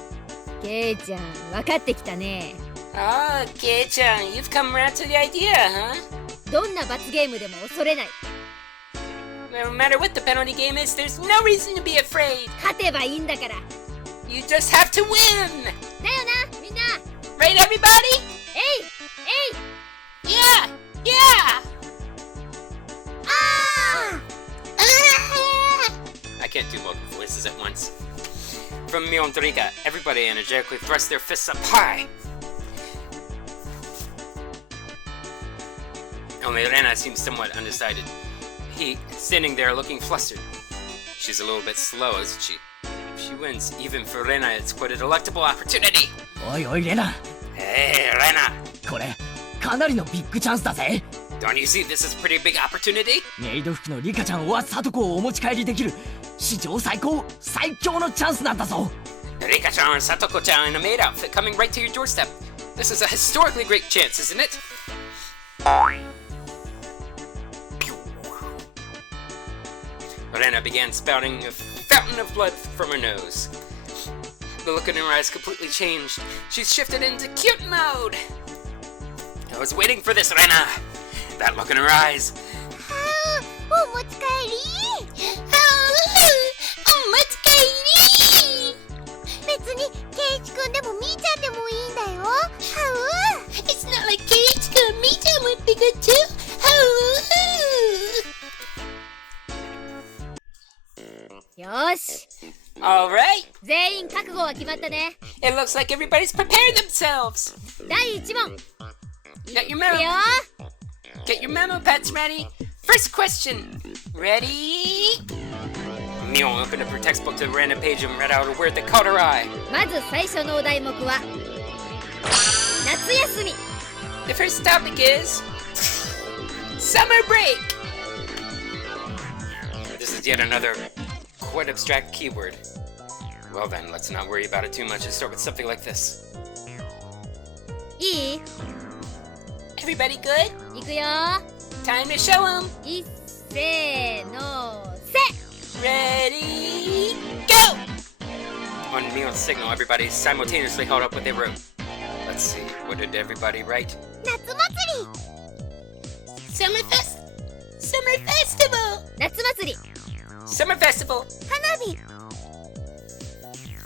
ケイちゃん分かってきたね。 Ah, Kei-chan, you've come around to the idea, huh? どんな罰ゲームでも恐れない。 No matter what the penalty game is, there's no reason to be afraid. 勝てばいいんだから。 You just have to win! だよな、みんな。 Right, everybody? えい、 Yeah! Yeah! I can't do multiple voices at once. From Miyondrika, everybody energetically thrust their fists up high. Only Rena seems somewhat undecided. He, standing there looking flustered. She's a little bit slow, isn't she? If she wins, even for Rena, it's quite a delectable opportunity. おいおいレナ、 Hey, Rena! これかなりのビッグチャンスだぜ。 Don't you see this is a pretty big opportunity? メイド服のリカちゃんはサトコをお持ち帰りできる史上最強のチャンスなんだぞ。 Rika-chan and Satoko-chan in a maid outfit coming right to your doorstep. This is a historically great chance, isn't it? Rena began spouting a fountain of blood from her nose. The look in her eyes completely changed. She's shifted into cute mode. I was waiting for this, Rena. That look in her eyes. お持ち帰り。 Oh, let's go! 別にケイチくんでもみーちゃんでもいいんだよ。It's not like Keiichi and Mita would be good too. Oh. よーし、 Alright. 全員覚悟は決まったね。 It looks like everybody's prepared themselves. 第1問。 Get your いくよ memo. Get your memo pads ready. First question. Ready? Mio opened up her textbook to a random page and read out a word that caught her eye. まず最初のお題目は夏休み。 The first topic is summer break. This is yet another quite abstract keyword. Well then, let's not worry about it too much and start with something like this. いい？ Everybody good? いくよ Time to show 'em. いっせーのせ Ready, go! On Neil's signal, everybody simultaneously held up what they wrote. Let's see, what did everybody write? 夏祭り Summer festival! 夏祭り Summer festival! 花火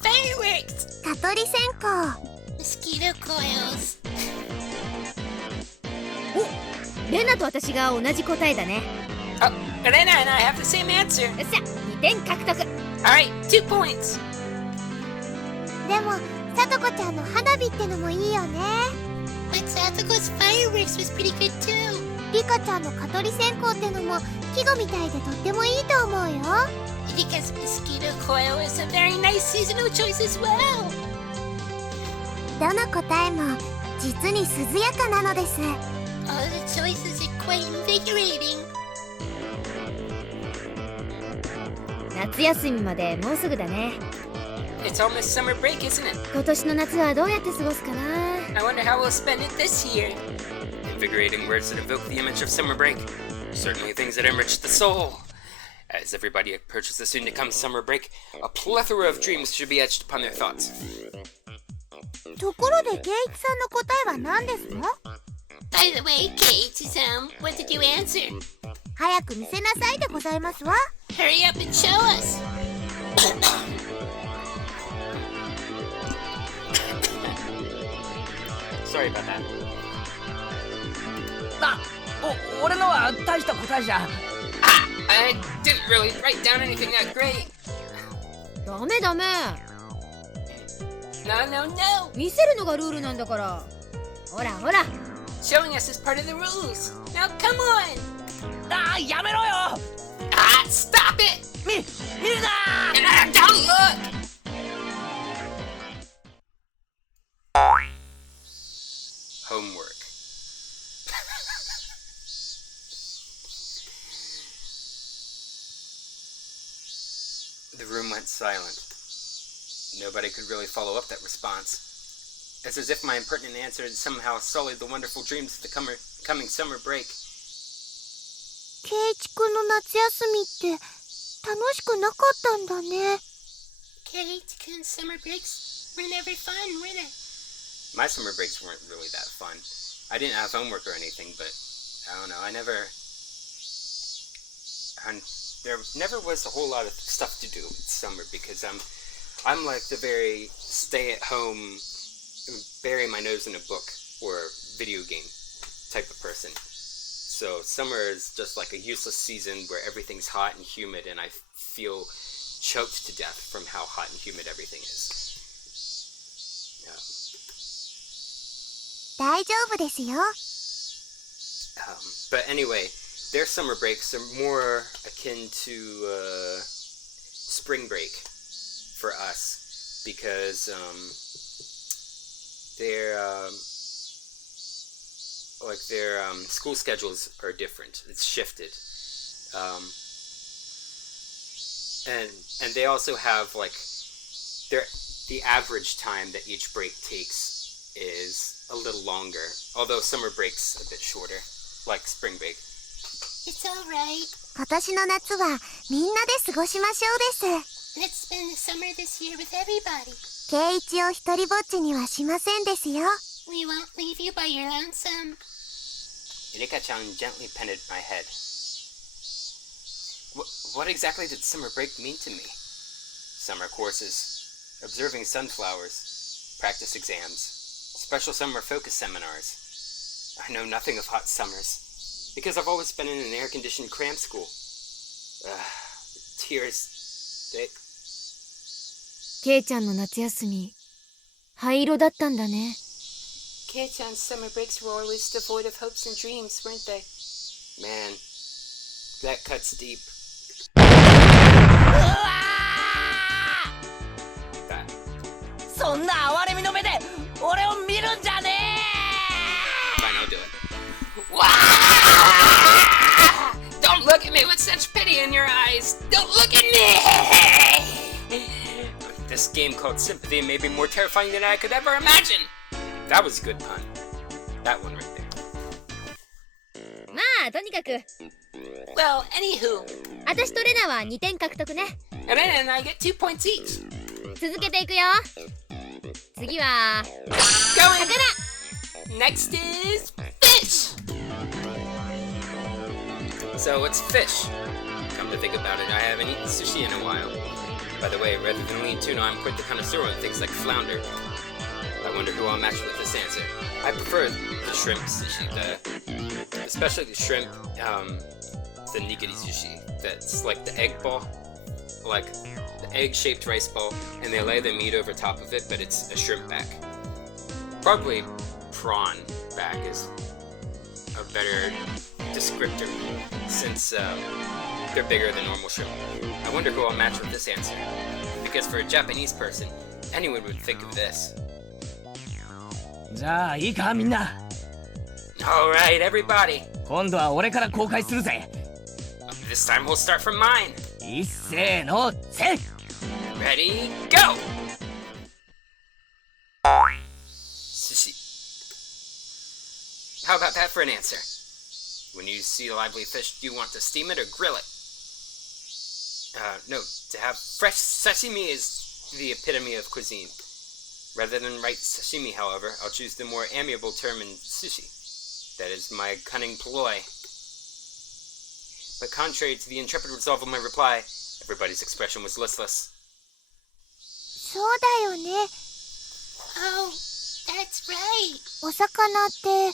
Fireworks! 蚊取り線香 Mosquito coils. レナと私が同じ答えだね Oh, Elena and I have the same answer. よっしゃ2点獲得 Alright, 2 points. でもさとこちゃんの花火ってのもいいよね But Satoko's fireworks was pretty good too. リカちゃんの蚊取り線香ってのも季語みたいでとってもいいと思うよ Because mosquito coil is a very nice seasonal choice as well. どの答えも実に涼やかなのです All the choices are quite invigorating. 夏休みまでもうすぐだね It's almost summer break, isn't it? 今年の夏はどうやって過ごすかな I wonder how we'll spend it this year. Invigorating words that evoke the image of summer break. Certainly things that enrich the soul. As everybody approaches the soon-to-come summer break, a plethora of dreams should be etched upon their thoughts. ところでケイチさんの答えは何ですの By the way, Kate, what did you answer? 早く見せなさいでございますわ Hurry up and show us. Sorry about that. 俺のは大した答えじゃ I didn't really write down anything that great. ダメダメ No, no, no. 見せるのがルールなんだからほらほら Showing us is part of the rules. Now come on. やめろよ Ah, stop it. 見るな Don't look. Homework. The room went silent. Nobody could really follow up that response. It's as if my impertinent answer had somehow sullied the wonderful dreams of the coming summer break. ケイチくんの夏休みって楽しくなかったんだね Kate, summer breaks were never fun, were they? My summer breaks weren't really that fun. I didn't have homework or anything, but I don't know, there never was a whole lot of stuff to do with summer because I'm like the very stay-at-home, bury my nose in a book or video game type of person. So summer is just like a useless season where everything's hot and humid and I feel choked to death from how hot and humid everything is. Yeah. 大丈夫ですよ But anyway, their summer breaks are more akin to spring break for us because their school schedules are different. It's shifted, and they also have like the average time that each break takes is a little longer. Although summer break's a bit shorter, like spring break. It's all right. 今年の夏はみんなで過ごしましょうです Let's spend the summer this year with everybody. ケイチを一人ぼっちにはしませんですよ We won't leave you by your lonesome. Erika-chan gently petted my head. What exactly did summer break mean to me? Summer courses, observing sunflowers, practice exams, special summer focus seminars. I know nothing of hot summers, because I've always been in an air-conditioned cram school. Tears, they... ケイちゃんの夏休み灰色だったんだね Kate-chan's summer breaks were always devoid of hopes and dreams, weren't they? Man, that cuts deep. That. そんな哀れみの目で俺を見るんじゃね Fine, I'll do it. Don't look at me with such pity in your eyes! Don't look at me! This game called Sympathy may be more terrifying than I could ever imagine. That was a good pun. That one right there. あとにかく Well, anywho, 私とレナは2点獲得ね。 Elena and I get 2 points each. 続けていくよ。次は Going. 魚。 Next is fish. So what's fish? Come to think about it, I haven't eaten sushi in a while. By the way, rather than lean tuna, I'm quite the connoisseur on things like flounder. I wonder who I'll match with this answer. I prefer the shrimp sushi, especially the shrimp, the nigiri sushi. That's like the egg ball, like the egg-shaped rice ball, and they lay the meat over top of it, but it's a shrimp back. Probably prawn back is a better descriptor, since they're bigger than normal shrimp. I wonder who I'll match with this answer, because for a Japanese person, anyone would think of this. じゃあいいかみんな。 Alright, everybody. 今度は俺から公開するぜ。 This time we'll start from mine. いっせーのせ。 Ready, go! Sushi. How about that for an answer? When you see a lively fish, do you want to steam it or grill it? No, to have fresh sashimi is the epitome of cuisine. Rather than write sashimi, however, I'll choose the more amiable term in sushi. That is my cunning ploy. But contrary to the intrepid resolve of my reply, everybody's expression was listless. そうだよね。 Oh, that's right. お魚って、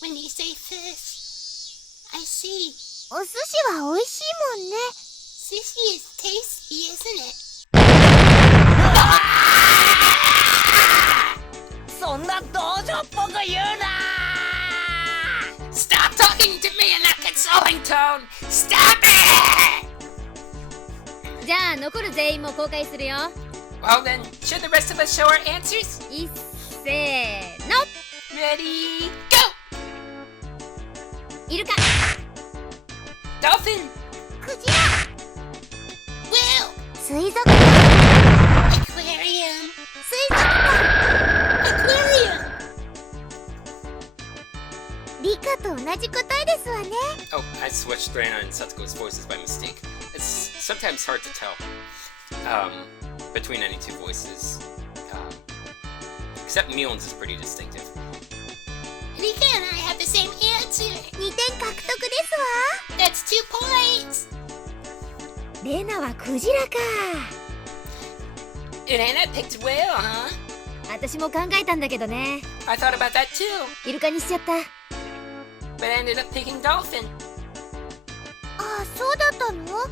When you say fish, I see. お寿司は美味しいもんね。 Sushi is tasty, isn't it? そんな道場っぽく言うな。 Stop talking to me in that consoling tone! Stop it! じゃあ残る全員も公開するよ。 Well then, should the rest of us show our answers? いっせーの。 Ready, go! イルカ。 Dolphin! クジラ、 Well, 水族館、 aquarium. 水族館。 Aquarium. 理科と同じ答えですわね。 Oh, I switched Rana and Satsuko's voices by mistake. It's sometimes hard to tell between any two voices. Except Mion's is pretty distinctive. Rika and I have the same answer. 2点獲得ですわ。 That's 2 points. レナはクジラか。 Elena picked whale, huh? 私も考えたんだけどね。 I thought about that too, イルカにしちゃった。 but I ended up picking dolphin. ああ、そうだったの？ Oh,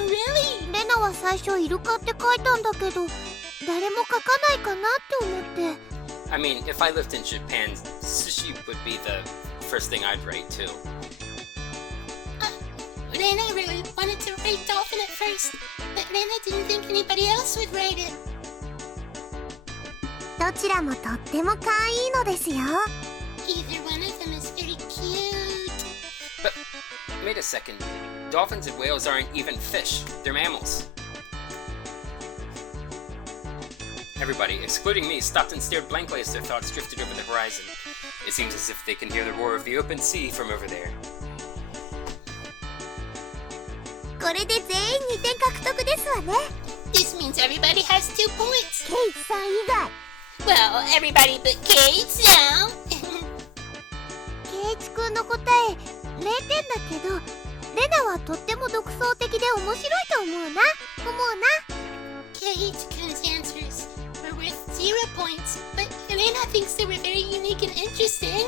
really? レナは最初イルカって書いたんだけど、誰も書かないかなって思って。 I mean, if I lived in Japan, sushi would be the first thing I'd write too. Rena really wanted to write dolphin at first, but Rena didn't think anybody else would write it. どちらもとっても可愛いのですよ。 Either one of them is very cute. But wait a second. Dolphins and whales aren't even fish. They're mammals. Everybody, excluding me, stopped and stared blankly as their thoughts drifted over the horizon. It seems as if they can hear the roar of the open sea from over there. これで全員2点獲得ですわね。 This means everybody has 2 points. ケイチさん以外。 Well, everybody but Kate, so. ケイチくんの答え、0点だけど、レナはとっても独創的で面白いと思うな。Kate Kun's answers were worth 0 points, but Elena thinks they were very unique and interesting.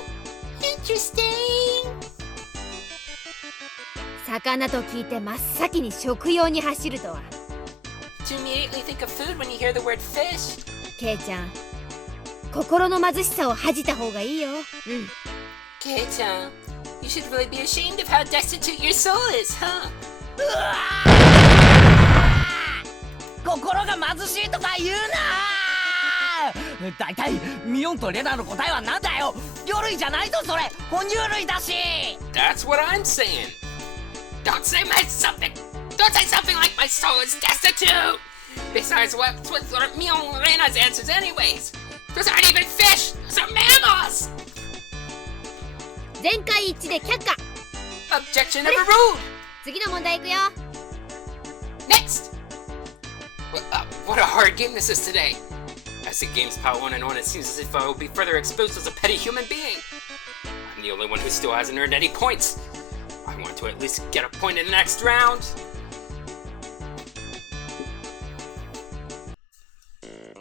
Interesting. 魚と聞いて真っ先に食用に走るとは。 To immediately think of food when you hear the word fish. ケイちゃん、心の貧しさを恥じた方がいいよ。うん。 Kei-chan, you should really be ashamed of how destitute your soul is, huh? 心が貧しいとか言うな。だいたいミオンとレナの答えはなんだよ。魚類じゃないぞそれ。哺乳類だし。 That's what I'm saying. Don't say something. Don't say something like my soul is destitute. Besides, what's Mion and Rena's answers anyways? Those aren't even fish. Those are mammals. 全会一致で却下。 Objection overruled! 次の問題いくよ。 Next! What a hard game this is today. As the games pile on and on, it seems as if I will be further exposed as a petty human being. I'm the only one who still hasn't earned any points. I want to at least get a point in the next round.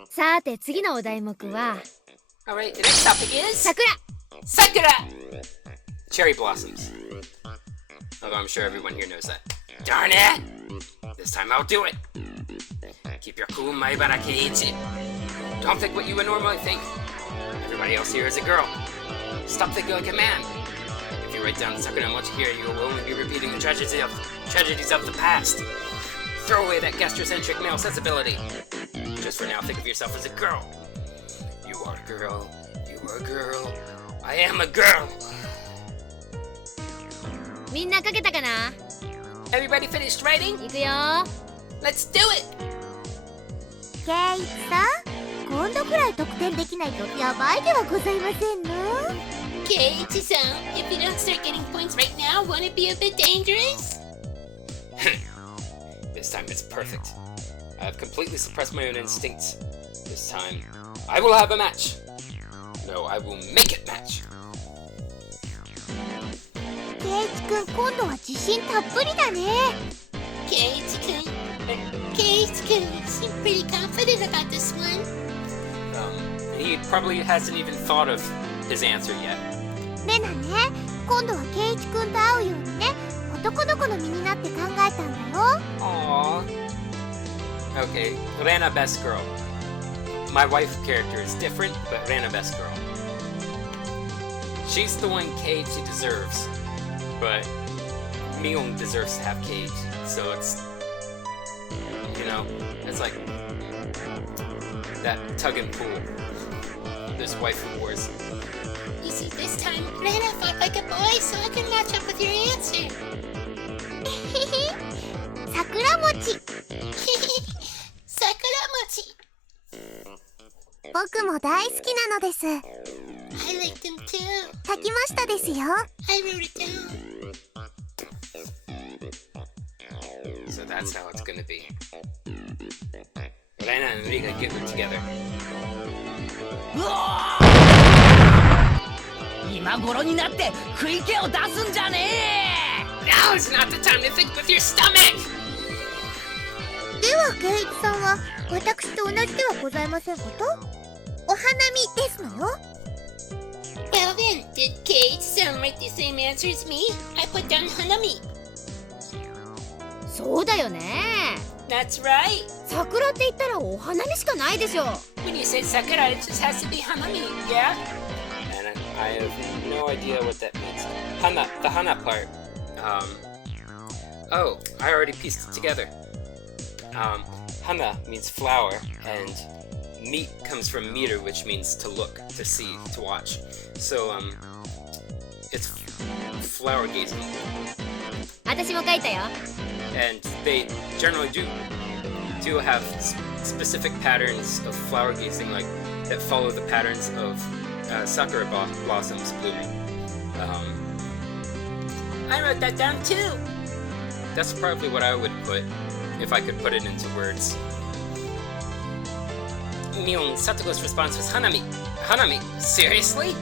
さて次のお題目は Alright, the next topic is... 桜。 Sakura! Cherry blossoms. Although I'm sure everyone here knows that. Darn it! This time I'll do it. Keep your cool, Maibara Keiichi. Don't think what you would normally think. Everybody else here is a girl. Stop thinking like a man. If you write down Sakura Mochihiro, you will only be repeating the tragedies of the past. Throw away that gastrocentric male sensibility. Just for now, think of yourself as a girl. You are a girl. You are a girl. I am a girl. みんな書けたかな？ Everybody finished writing? いくよ。 Let's do it! ケイチさん、今度くらい得点できないとやばいではございませんの。 Keiichi-san, if you don't start getting points right now, won't it be a bit dangerous? This time it's perfect. I have completely suppressed my own instincts. This time, I will have a match. No, I will make it match. ケイチくん、今度は自信たっぷりだね。Keiichi-kun, seem pretty confident about this one. He probably hasn't even thought of his answer yet. レナね、今度はケイチくんと会うようにね、男の子の身になって考えたんだよ。Aww. Okay, Rena best girl. My wife character is different, but Rena best girl. She's the one Keiichi deserves, but Mion deserves to have Keiichi, so it's, you know, it's like that tug and pull. There's waifu wars. You see, this time, Rena fought like a boy, so I can match up with your answer. 桜餅。Sakura-mochi. 僕も大好きなのです。 I like them too. 書きましたですよ。 I wrote it down. So that's how it's gonna be. Rena and Rika get it together. うわー！今頃になって食い気を出すんじゃね Now is not the time to think with your stomach! ではケイチさんは私と同じではございませんこと？お花見ですのよ。 Well then, did Keiichi-san write the same answer as me? I put down Hanami. そうだよね。 That's right. 桜って言ったらお花見しかないでしょ。 When you say Sakura, it just has to be Hanami, yeah? And I have no idea what that means. Hana, the Hana part. Oh, I already pieced it together. Hana means flower, and meet comes from meter, which means to look, to see, to watch. So, it's flower gazing. 私も書いたよ。 And they generally do have specific patterns of flower gazing, like that follow the patterns of sakura blossoms blooming. I wrote that down too. That's probably what I would put if I could put it into words. Mion, Satogo's response was Hanami. Hanami? Seriously?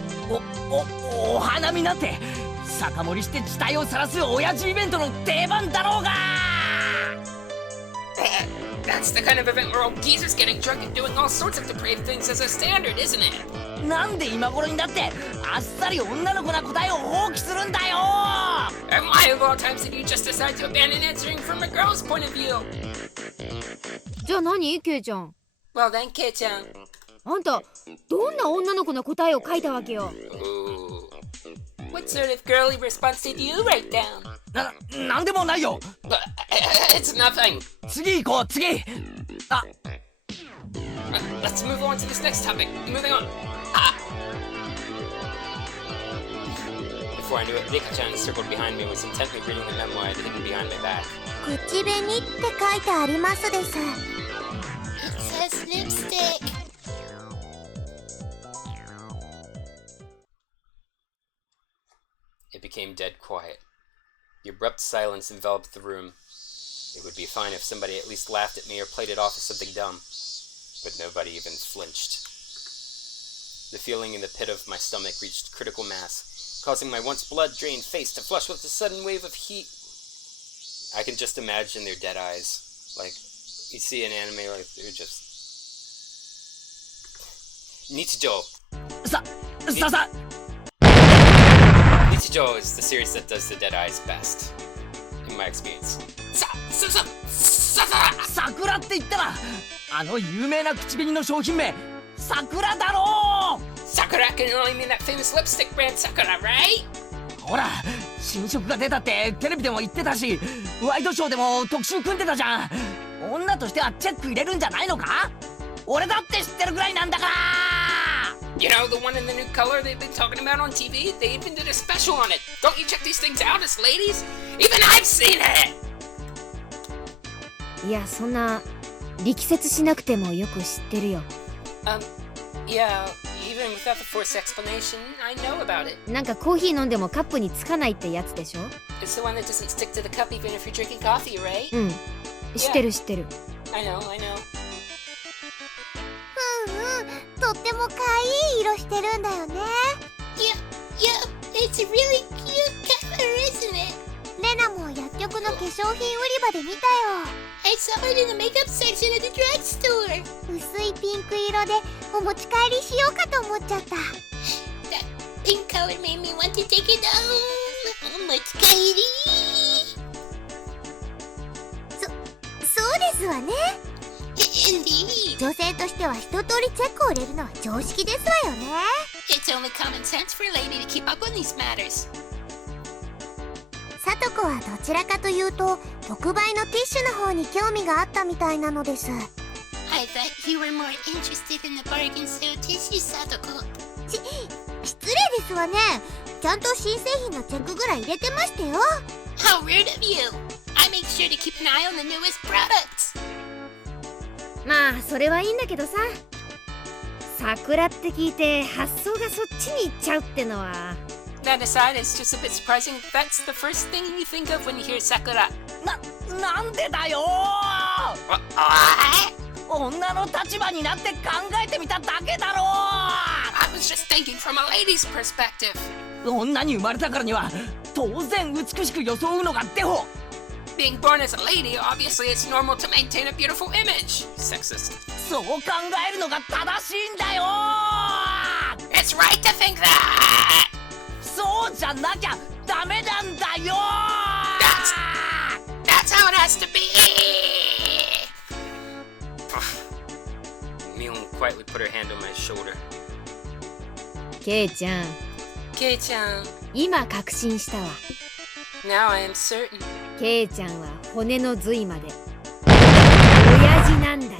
お花見なんて酒盛りして地帯を晒す親父イベントの定番だろうが That's the kind of event where old geezers getting drunk and doing all sorts of depraved things is a standard, isn't it? なんで今頃にだってあっさり女の子な答えを放棄するんだよ And why of all times did you just decide to abandon answering from a girl's point of view? じゃあ何ケイちゃん。 Well then, Kei-chan. あんたどんな女の子の答えを書いたわけよ。 Ooh. What sort of girly response did you write down? なんでもないよ But it's nothing. 次行こう次あ Let's move on to this next topic. Moving on. Before I knew it, Rika-chan circled behind me and was intently reading the memo I had hidden behind my back. 口紅って書いてありますです。 It says lipstick. became dead quiet. The abrupt silence enveloped the room. It would be fine if somebody at least laughed at me or played it off as something dumb. But nobody even flinched. The feeling in the pit of my stomach reached critical mass, causing my once blood-drained face to flush with a sudden wave of heat. I can just imagine their dead eyes. Like, you see an anime, like, they're just... Nichijou. Nichijou is the series that does the dead eyes best, in my experience. 桜って言ったらあの有名な口紅の商品名桜だろう。 Sakura can only mean that famous lipstick brand Sakura, right? ほら新色が出たってテレビでも言ってたし、ワイドショーでも特集組んでたじゃん。女としてはチェック入れるんじゃないのか？俺だって知ってるぐらいなんだから。 You know, the one in the new color they've been talking about on TV? They even did a special on it. Don't you check these things out as ladies? Even I've seen it! いや、そんな力説しなくてもよく知ってるよ。Yeah, even without the forced explanation, I know about it. なんかコーヒー飲んでもカップにつかないってやつでしょ？ It's the one that doesn't stick to the cup even if you're drinking coffee, right? うん、知ってる知ってる。I know. とっても可愛い色してるんだよね。 Yeah, it's a really cute color, isn't it? レナも薬局の化粧品売り場で見たよ。 I saw it in the makeup section at the drugstore. 薄いピンク色でお持ち帰りしようかと思っちゃった。 That pink color made me want to take it home. Much Kairi. そうですわね。 Indeed. 女性としては一通りチェックを入れるのは常識ですわよね。 It's only common sense for a lady to keep up on these matters. さとこはどちらかというと特売のティッシュの方に興味があったみたいなのです。 I thought you were more interested in the bargain sale tissue, Sadako. 失礼ですわね。ちゃんと新製品のチェックぐらい入れてましたよ。 How rude of you! I make sure to keep an eye on the newest products. まあそれはいいんだけどさ、桜って聞いて発想がそっちに行っちゃうってのは。 That aside, it's just a bit surprising that's the first thing you think of when you hear Sakura. なんでだよ。女の立場になって考えてみただけだろ。 I was just thinking from a lady's perspective. 女に生まれたからには当然美しく装うのがデフォ。 Being born as a lady, obviously it's normal to maintain a beautiful image. Sexist. そう考えるのが正しいんだよ。 It's right to think that! そうじゃなきゃダメなんだよ。 That's how it has to be! Mion quietly put her hand on my shoulder. ケイちゃん、 Kei-chan, 今確信したわ。 now I am certain. ケイちゃんは骨の髄まで親父なんだよ。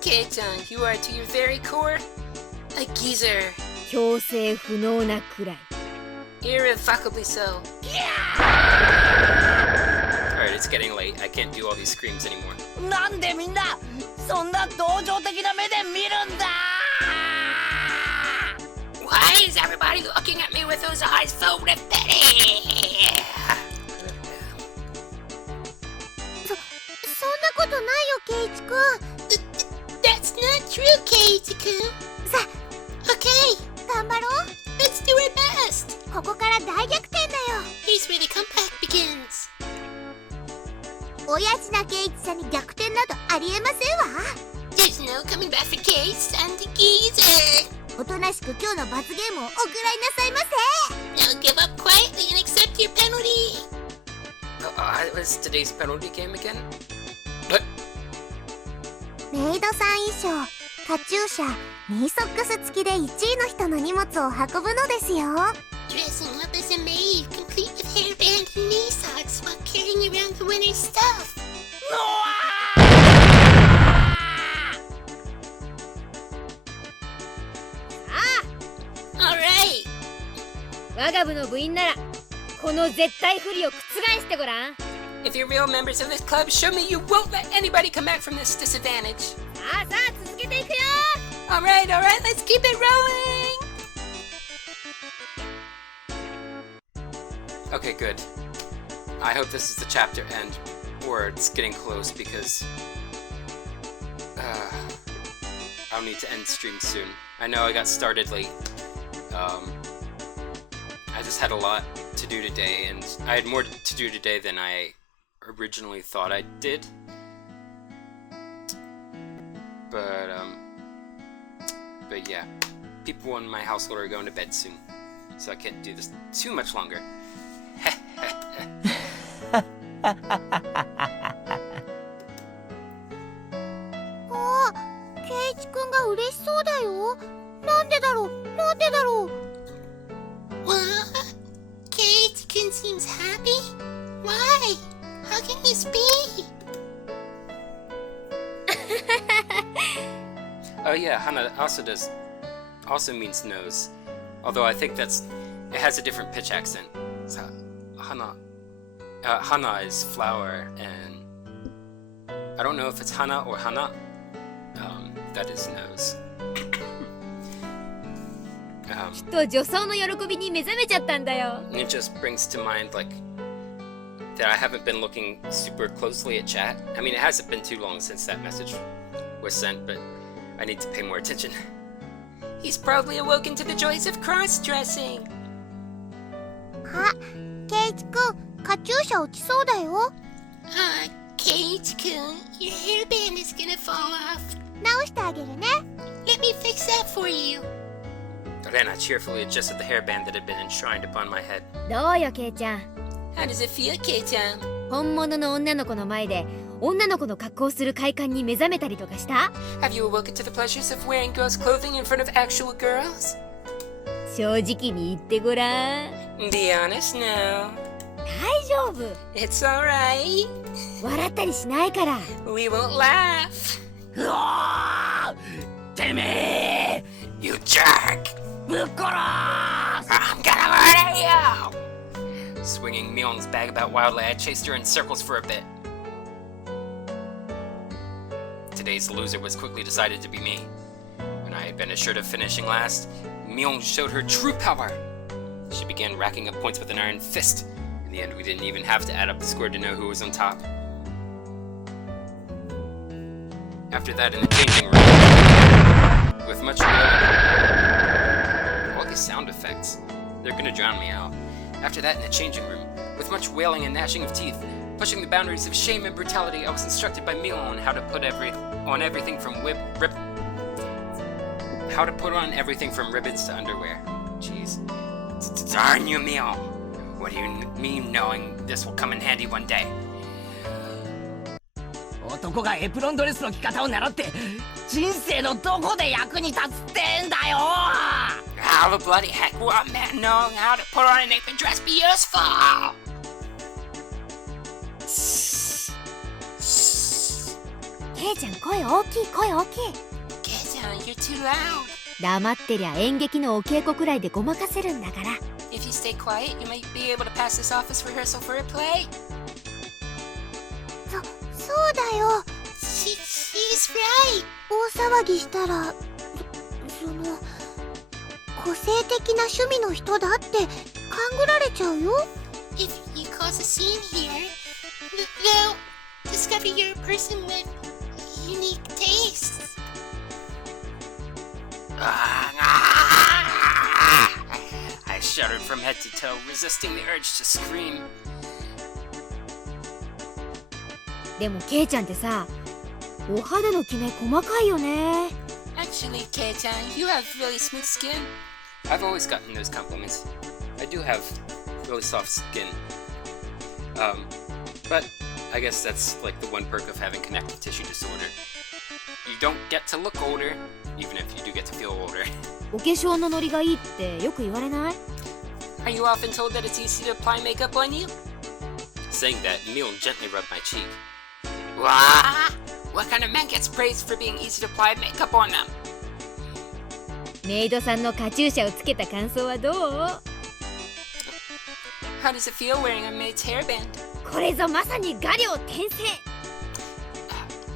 Kei-chan, you are to your very core a geezer. 強制不能なくらい。 Irrevocably so. Alright, it's getting late. I can't do all these screams anymore. なんでみんなそんな同情的な目で見るんだ。 Why is everybody looking at me with those eyes filled with pity? そんなことないよ、ケイチくん。 That's not true, Keiichi-kun. さ、 Okay, 頑張ろう。 let's do our best. ここから大逆転だよ。 Here's where the comeback begins. 親父なケイチさんに逆転などありえませんわ。 There's no coming back for Case and the geezer. おとなしく今日の罰ゲームをおくらいなさいませ。 Now give up quietly and accept your penalty. What's today's penalty game again? メイドさん衣装、カチューシャ、ニーソックス付きで1位の人の荷物を運ぶのですよ。 Dressing up as a maid, complete with hairband and knee socks while carrying around the winner's stuff. 我が部の部員ならこの絶対不利を覆してごらん。 If you're real members of this club, show me you won't let anybody come back from this disadvantage. さあさあ続けていくよ。 Alright, let's keep it rolling! Okay, good. I hope this is the chapter end, or it's getting close because I'll need to end stream soon. I know I got started late. I just had a lot to do today, and I had more to do today than I originally thought I did. But yeah, people in my household are going to bed soon, so I can't do this too much longer. ああ、ケイチくんが嬉しそうだよ。なんでだろう、なんでだろう。 What? Kate-kun seems happy? Why? How can this be? Oh yeah, Hana also means nose. Although I think it has a different pitch accent. So, Hana is flower, and I don't know if it's Hana or Hana. That is nose. きっと女装の喜びに目覚めちゃったんだよ。 It just brings to mind like that I haven't been looking super closely at chat. I mean, it hasn't been too long since that message was sent, but I need to pay more attention. He's probably awoken to the joys of cross-dressing. あ、ケイチくん、カチューシャ落ちそうだよ。Kate-kun, your hairband is gonna fall off. 直してあげるね。Let me fix that for you. Rena cheerfully adjusted the hairband that had been enshrined upon my head. どうよケイちゃん。 How does it feel, Kate-chan? 本物の女の子の前で女の子の格好をする快感に目覚めたりとかした？ Have you awoken to the pleasures of wearing girls' clothing in front of actual girls? 正直に言ってごらん。 Be honest now. 大丈夫。 It's alright. 笑ったりしないから。 We won't laugh. うわー！てめえ You jerk! ぶっ殺す！ I'm gonna murder you! Swinging Mion's bag about wildly, I chased her in circles for a bit. Today's loser was quickly decided to be me. When I had been assured of finishing last, Mion showed her true power. She began racking up points with an iron fist. In the end, we didn't even have to add up the score to know who was on top. After that, in the changing room, with much wailing, all these sound effects, they're gonna drown me out. After that, in the changing room, with much wailing and gnashing of teeth, pushing the boundaries of shame and brutality, I was instructed by Mion on how to put on everything from everything from ribbons to underwear. Jeez. Darn you, Mion! What do you mean knowing this will come in handy one day? 男がエプロンドレスの着方を習って人生のどこで役に立つってんだよ。 How the bloody heck will a man knowing how to put on an apron dress be useful? ケイちゃん、声大きい、声大きい。 Kate-chan, you're too loud. 黙ってりゃ演劇のお稽古くらいでごまかせるんだから。 If you stay quiet, you might be able to pass this office rehearsal for a play. そうだよ。 She's right. 大騒ぎしたら、その個性的な趣味の人だって勘ぐられちゃうよ。 If you cause a scene here, they'll discover you're a person with unique tastes. I shuddered from head to toe, resisting the urge to scream. でもケイちゃんってさ、お肌のキメ細かいよね。 Actually, Kate-chan, you have really smooth skin. I've always gotten those compliments. I do have really soft skin. But I guess that's like the one perk of having connective tissue disorder. You don't get to look older, even if you do get to feel older. お化粧のノリがいいってよく言われない？ Are you often told that it's easy to apply makeup on you? Saying that, Mion gently rubbed my cheek. What kind of man gets praised for being easy to apply makeup on them? メイドさんのカチューシャをつけた感想はどう？ How does it feel wearing a maid's hairband? これぞまさに画量転生。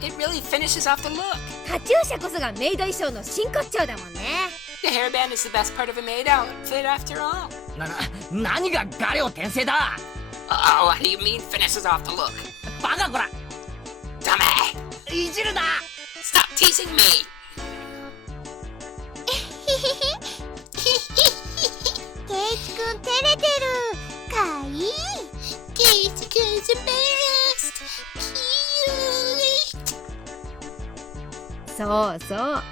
It really finishes off the look. カチューシャこそがメイド衣装の真骨頂だもんね。 The hairband is the best part of a maid outfit after all. 何がガレオ転生だ。 Oh, what do you mean finishes off the look? バカこら。 Dummy! いじるな。 Stop teasing me! ケイチくん照れてる。かわいい。ケイチ君 is embarrassed. Cute. そうそう。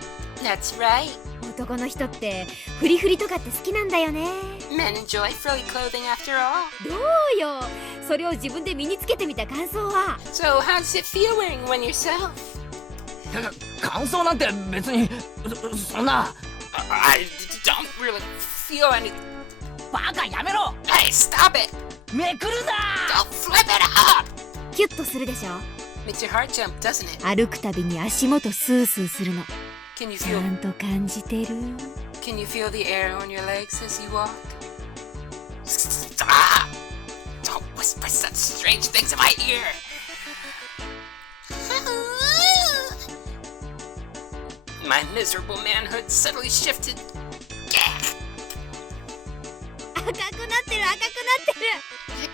That's right. 男の人ってフリフリとかって好きなんだよね。 Men enjoy frilly clothing after all. どうよ。それを自分で身につけてみた感想は。 So how does it feel wearing one yourself? 感想なんて別にそんな。 I don't really feel any... バカやめろ。 Hey, stop it! めくるな。 Don't flip it up! キュッとするでしょ。 Makes your heart jump, doesn't it? 歩くたびに足元スースーするの。 Can you ち feel... ゃんと感じてる。 Can you feel the air on your legs as you walk? Stop! Don't whisper such strange things in my ear! My miserable manhood suddenly shifted. Gah! 赤くなってる赤くなってる。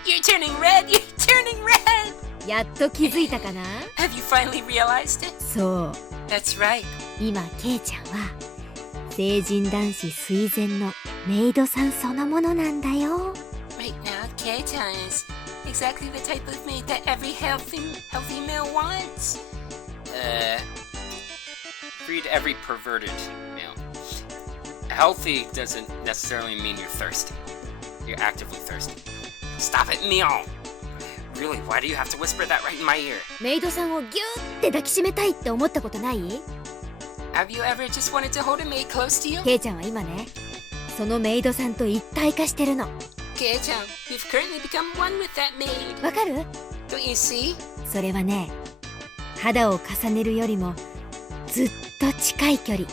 You're turning red! You're turning red! やっと気づいたかな。 Have you finally realized it? そう。 That's right. 今ケイちゃんは成人男子垂涎のメイドさんそのものなんだよ。 Right now, K-chan is exactly the type of maid that every healthy male wants. Read every perverted male. Healthy doesn't necessarily mean you're thirsty. You're actively thirsty. Stop it, Mio! Really, why do you have to whisper that right in my ear? メイドさんをギューって抱きしめたいって思ったことない？ Have you ever just wanted to hold a maid close to you? ケイちゃんは今ね、そのメイドさんと一体化してるの。 K-chan, you've currently become one with that maid. わかる？ Don't you see? それはね、肌を重ねるよりもずっと近い距離。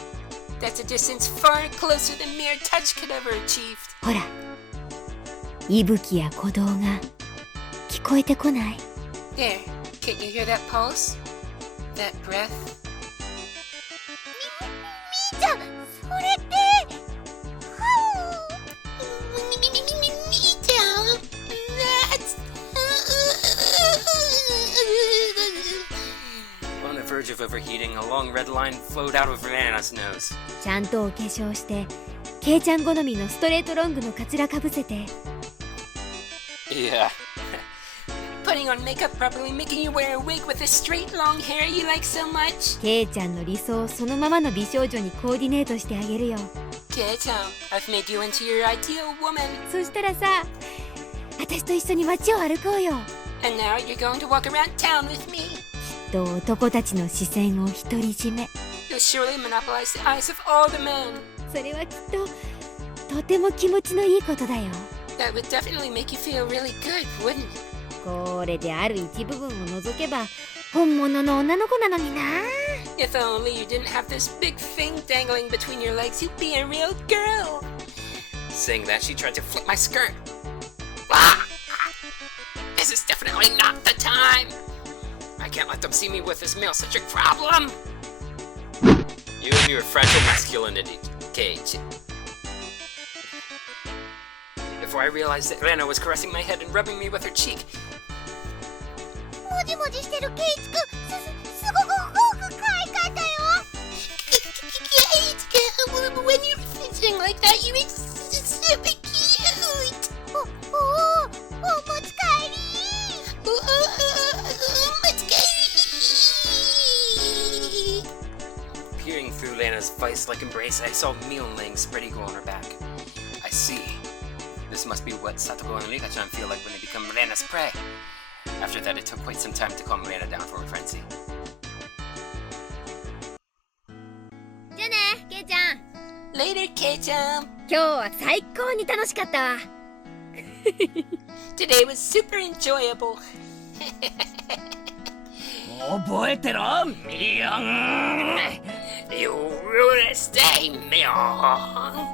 That's a distance far closer than mere touch could ever achieve. ほら、息吹や鼓動が聞こえてこない？ There, can't you hear that pulse? That breath? みーちゃん、それってMe down. That's... On the verge of overheating, a long red line flowed out of Rihanna's nose. ちゃんとお化粧して、ケイちゃん好みのストレートロングのカツラかぶせて。 Yeah. Putting on makeup properly, making you wear a wig with the straight long hair you like so much. ケイちゃんの理想をそのままの美少女にコーディネートしてあげるよ。 K-chan, I've made you into your ideal woman. そしたらさ、私と一緒に街を歩こうよ。 And now you're going to walk around town with me. と男たちの視線を独り占め。 You'll surely monopolize the eyes of all the men. それはきっととても気持ちのいいことだよ。 That would definitely make you feel really good, wouldn't it? これである一部分を除けば本物の女の子なのにな。 If only you didn't have this big thing dangling between your legs, you'd be a real girl. Saying that, she tried to flip my skirt. Ah! This is definitely not the time. I can't let them see me with this male-centric problem. You and your fragile masculinity, Cage. Before I realized that Rena was caressing my head and rubbing me with her cheek. もじもじしてるケイチくん、すごく可愛かったよ。 When you're fidgeting like that, you're super cute. お持ち帰り。 Peering through Lena's vice-like embrace, I saw Mion laying spread eagle on her back. I see. This must be what Satoko and Rika-chan feel like when they become Rena's prey. After that, it took quite some time to calm Rena down from her frenzy. じゃあね、ケイちゃん。 Later, K-chan! 今日は最高に楽しかったわ。 Today was super enjoyable. 覚えてろ、ミヨン。 You ruined stay, Mion!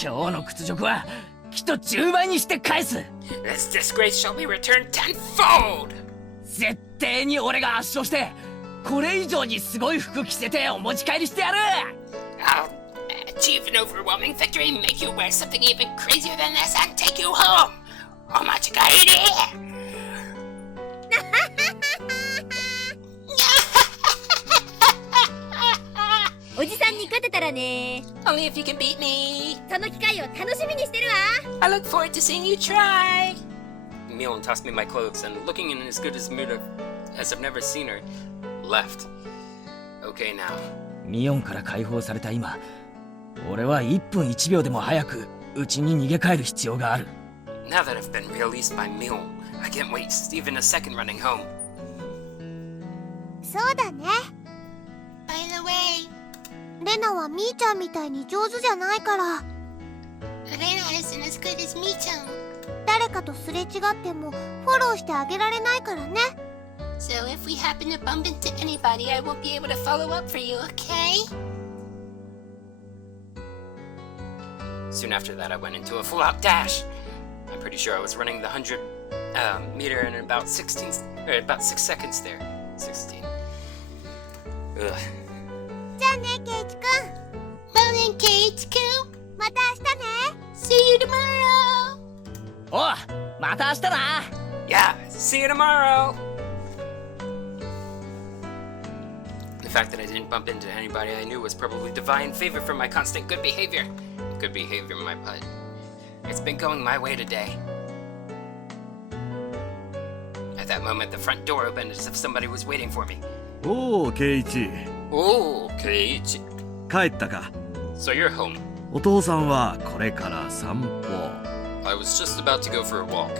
今日の屈辱はきっと10倍にして返す。 This disgrace shall be returned tenfold! 絶対に俺が圧勝してこれ以上にすごい服着せてお持ち帰りしてやる。 I'll achieve an overwhelming victory, make you wear something even crazier than this, and take you home! Omachigaire! おじさんに勝てたらね。 Only if you can beat me. その機会を楽しみにしてるわ。 I look forward to seeing you try. Mion tossed me my clothes and, looking in as good as mood as I've never seen her, left. Okay now. ミオンから解放された今、俺は1分1秒でも早く家に逃げ帰る必要がある。 Now that I've been released by Mion, I can't waste even a second running home. そうだね。 By the way, レナはみーちゃんみたいに上手じゃないから、 Rena isn't as good as Me-chan. 誰かとすれ違ってもフォローしてあげられないからね。 So if we happen to bump into anybody, I won't be able to follow up for you, okay? Soon after that, I went into a full-out dash. I'm pretty sure I was running the 100 meter in about 6 seconds there. 16. Ugh. じゃあね、ケイチくん。 Well then, Kate-kun, また明日ね。 see you tomorrow! おう、また明日な。 Yeah, see you tomorrow! The fact that I didn't bump into anybody I knew was probably divine favor for my constant good behavior. Good behavior, my butt. It's been going my way today. At that moment, the front door opened as if somebody was waiting for me. おお、ケイチ。 Oh, Keiichi. 帰ったか。 So you're home. お父さんはこれから散歩。 I was just about to go for a walk.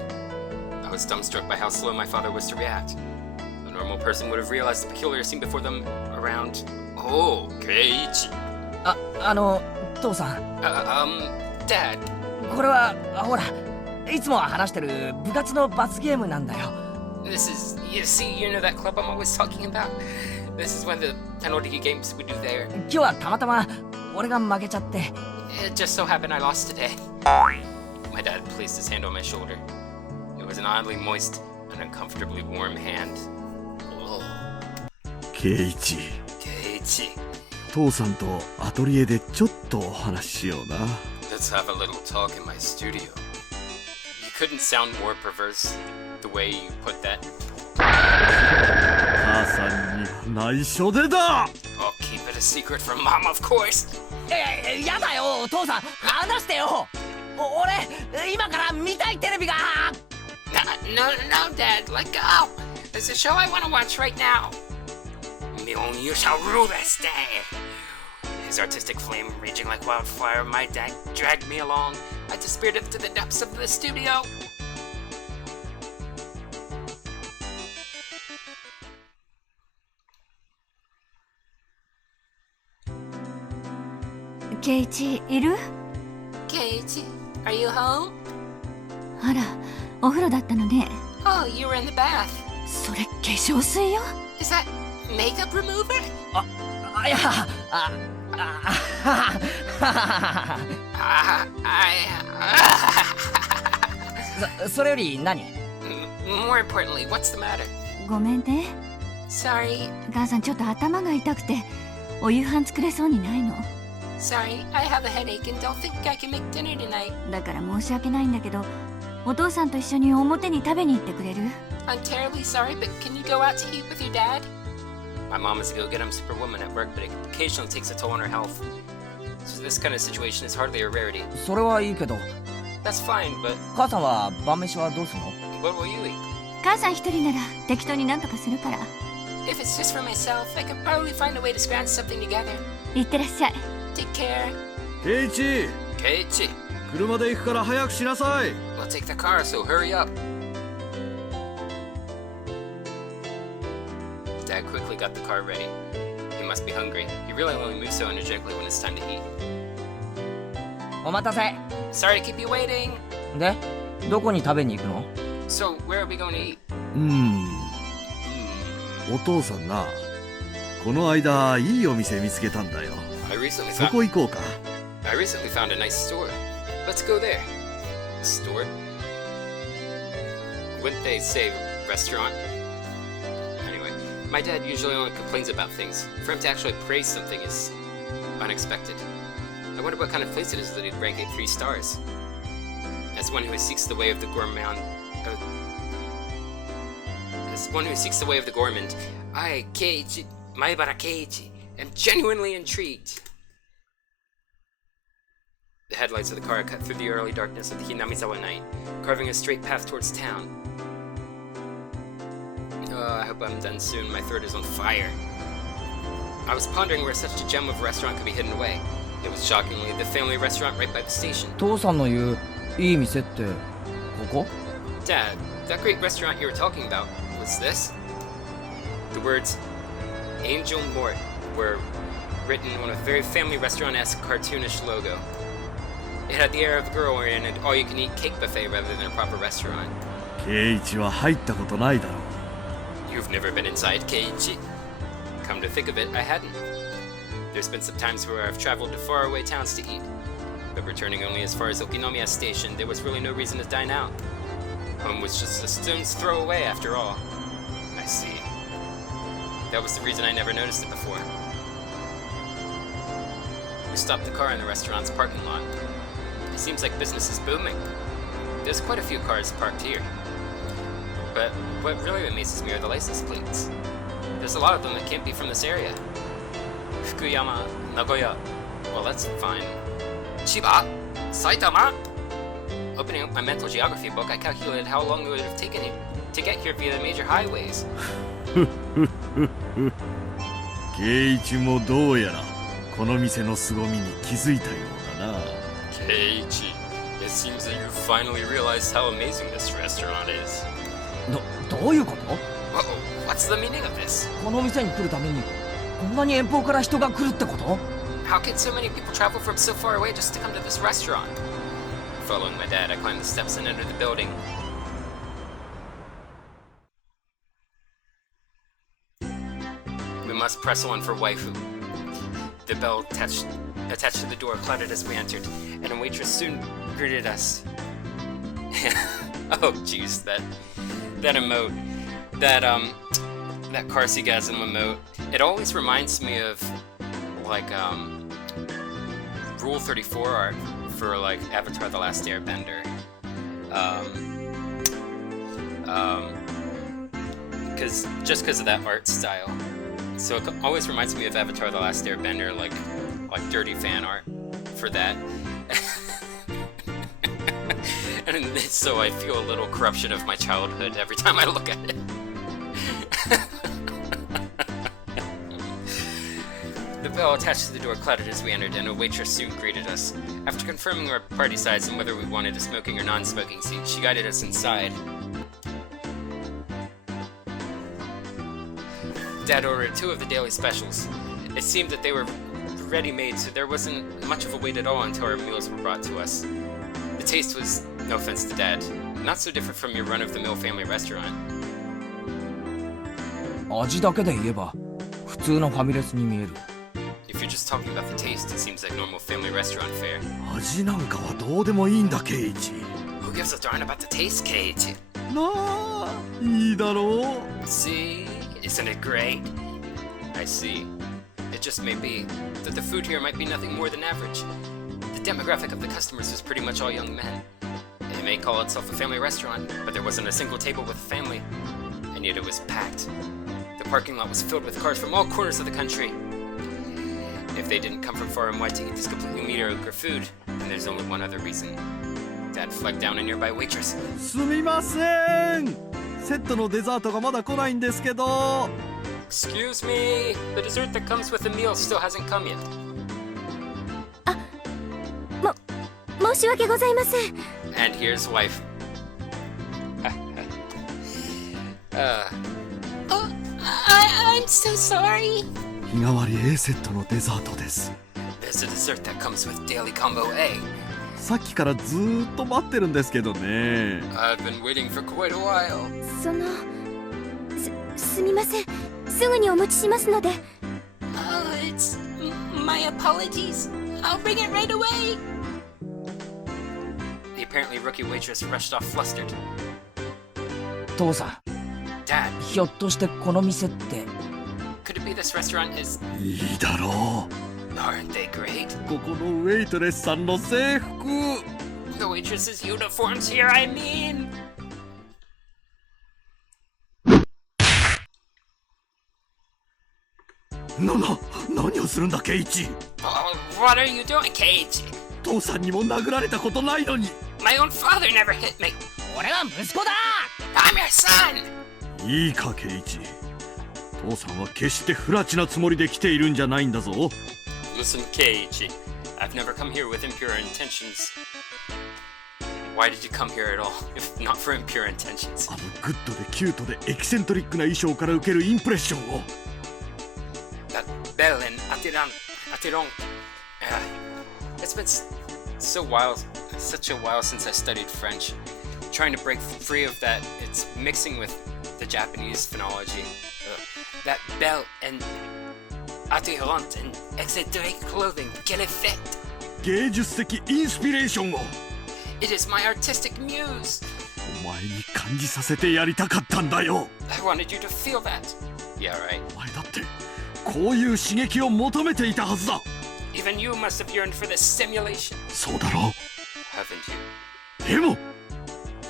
I was dumbstruck by how slow my father was to react. A normal person would have realized the peculiar scene before them around... Oh, Keiichi. 父さん、 Dad. これはほら、いつも話してる部活の罰ゲームなんだよ。 This is... You see, you know that club I'm always talking about? This is one of the penalty games we do there. 今日はたまたま俺が負けちゃって。 It just so happened I lost today. My dad placed his hand on my shoulder. It was an oddly moist and uncomfortably warm hand. Oh, ケイチ。 Keiichi. 父さんとアトリエでちょっとお話ししような。 Let's have a little talk in my studio. You couldn't sound more perverse the way you put that. 母さんに内緒でだ。 I'll keep it a secret from Mom, of course. やだよ、父さん、話してよ。俺、今から見たいテレビが。 No, Dad, let go. There's a show I want to watch right now. Mion, you shall rule this day. His artistic flame raging like wildfire, my dad dragged me along. I disappeared into the depths of the studio. ケイチいる？ Kate, are you home? あら、お風呂だったのね。 Oh, you were in the bath. それ化粧水よ。 Is that makeup remover? いや、それより何？ More importantly, what's the matter? ごめんね。 Sorry, 母さんちょっと頭が痛くて、お夕飯作れそうにないの。 sorry, I have a headache and don't think I can make dinner tonight. だから申し訳ないんだけど、お父さんと一緒に表に食べに行ってくれる？ I'm terribly sorry, but can you go out to eat with your dad? My mom is a go-get-em superwoman at work, but it occasionally takes a toll on her health. So this kind of situation is hardly a rarity. それはいいけど、 That's fine, but 母さんは晩飯はどうするの？ what will you eat? 母さん一人なら適当になんとかするから。 If it's just for myself, I could probably find a way to scrounge something together. いってらっしゃい。 Take care. ケイチ、 Keiichi, 車で行くから早くしなさい。 we'll take the car, so hurry up. Dad quickly got the car ready. He must be hungry. He really only moves so energetically when it's time to eat. お待たせ。 Sorry to keep you waiting. で、どこに食べに行くの？ So, where are we going to eat? お父さんな、この間いいお店見つけたんだよ。 I recently そ found こ行こうか。 I recently found a nice store. Let's go there. Store? Wouldn't they say restaurant? Anyway, my dad usually only complains about things. For him to actually praise something is unexpected. I I wonder what kind of place it is that he'd rank it 3 stars. As one who seeks the way of the gourmand, I, Keiichi, Maibara Keiichi, am genuinely intrigued. The headlights of the car cut through the early darkness of the Hinamizawa night, carving a straight path towards town. I hope I'm done soon. My throat is on fire. I was pondering where such a gem of a restaurant could be hidden away. It was shockingly the family restaurant right by the station. 父さんの言ういい店ってここ？ Dad, that great restaurant you were talking about, was this? The words Angel Mort were written on a very family restaurant-esque cartoonish logo. It had the air of a girl in an all-you-can-eat cake buffet rather than a proper restaurant. 圭一は入ったことないだろう。 You've never been inside, Keiichi. Come to think of it, I hadn't. There's been some times where I've traveled to faraway towns to eat, but returning only as far as Okinomiya Station, there was really no reason to dine out. Home was just a stone's throw away after all. I see. That was the reason I never noticed it before. We stopped the car in the restaurant's parking lot. It seems like business is booming. There's quite a few cars parked here. But what really amazes me are the license plates. There's a lot of them that can't be from this area. Fukuyama, Nagoya. Well, that's fine. Chiba? Saitama? Opening up my mental geography book, I calculated how long it would have taken it to get here via the major highways. 圭一もどうやらこの店の凄みに気づいたようだな。 Keiichi, it seems that you finally realized how amazing this restaurant is. どういうこと？ What's the meaning of this? この店に来るためにこんなに遠方から人が来るってこと？ How can so many people travel from so far away just to come to this restaurant? Following my dad, I climbed the steps and entered the building. We must press on for Waifu. The bell attached to the door clattered as we entered, and a waitress soon greeted us. Oh jeez, that emote. That Carsigasm emote. It always reminds me of like Rule 34 art for like Avatar The Last Airbender. Because of that art style. So it always reminds me of Avatar The Last Airbender, like dirty fan art for that. And so I feel a little corruption of my childhood every time I look at it. The bell attached to the door clattered as we entered, and a waitress soon greeted us. After confirming our party size and whether we wanted a smoking or non-smoking seat, she guided us inside. Dad ordered 2 of the daily specials. It seemed that they were ready-made, so there wasn't much of a wait at all until our meals were brought to us. The taste was, no offense to Dad, not so different from your run-of-the-mill family restaurant. 味だけで言えば普通のファミレスに見える。 If you're just talking about the taste, it seems like normal family restaurant fare. 味なんかはどうでもいいんだ圭一。 Who gives a darn about the taste, Keiichi? なあ、いいだろう。 See? Isn't it great? I see. It just may be that the food here might be nothing more than average. The demographic of the customers is pretty much all young men. It may call itself a family restaurant, but there wasn't a single table with a family. And yet it was packed. The parking lot was filled with cars from all corners of the country. If they didn't come from far and wide to eat this completely mediocre food, then there's only one other reason. Dad flagged down a nearby waitress. すみません。セットのデザートがまだ来ないんですけど。 Excuse me, the dessert that comes with the meal still hasn't come yet. 申し訳ございません。 And here's wife. I'm so sorry. 日替わり A セットのデザートです。 There's a dessert that comes with daily combo A. さっきからずーっと待ってるんですけどね。 I've been waiting for quite a while. すみません。すぐにお持ちしますので。Oh, it's my apologies. I'll bring it right away. The apparently rookie waitress rushed off flustered. 父さん、 Dad, ひょっとしてこの店って。 could it be this restaurant is... いいだろう。Aren't they great? ここのウェイトレスさんの制服。 The waitress's uniforms here, I mean. 何をするんだケイチ。 Oh, what are you doing, Cage? 父さんにも殴られたことないのに。 My own father never hit me. 俺は息子だ。 I'm your son. いいかケイチ。父さんは決して不埒なつもりで来ているんじゃないんだぞ。 Listen, Cage. I've never come here with impure intentions. Why did you come here at all, if not for impure intentions? あのグッドでキュートでエキセントリックな衣装から受けるインプレッションを。 That bell and atiron. It's been such a while since I studied French. Trying to break free of that, it's mixing with the Japanese phonology. That bell and attirant and eccentric clothing, quel effet! 芸術的インスピレーションを。 It is my artistic muse. お前に感じさせてやりたかったんだよ。 I wanted you to feel that. Yeah, right. お前だってこういう刺激を求めていたはずだ。 Even you must have yearned for this stimulation, そうだろ haven't you? う。でも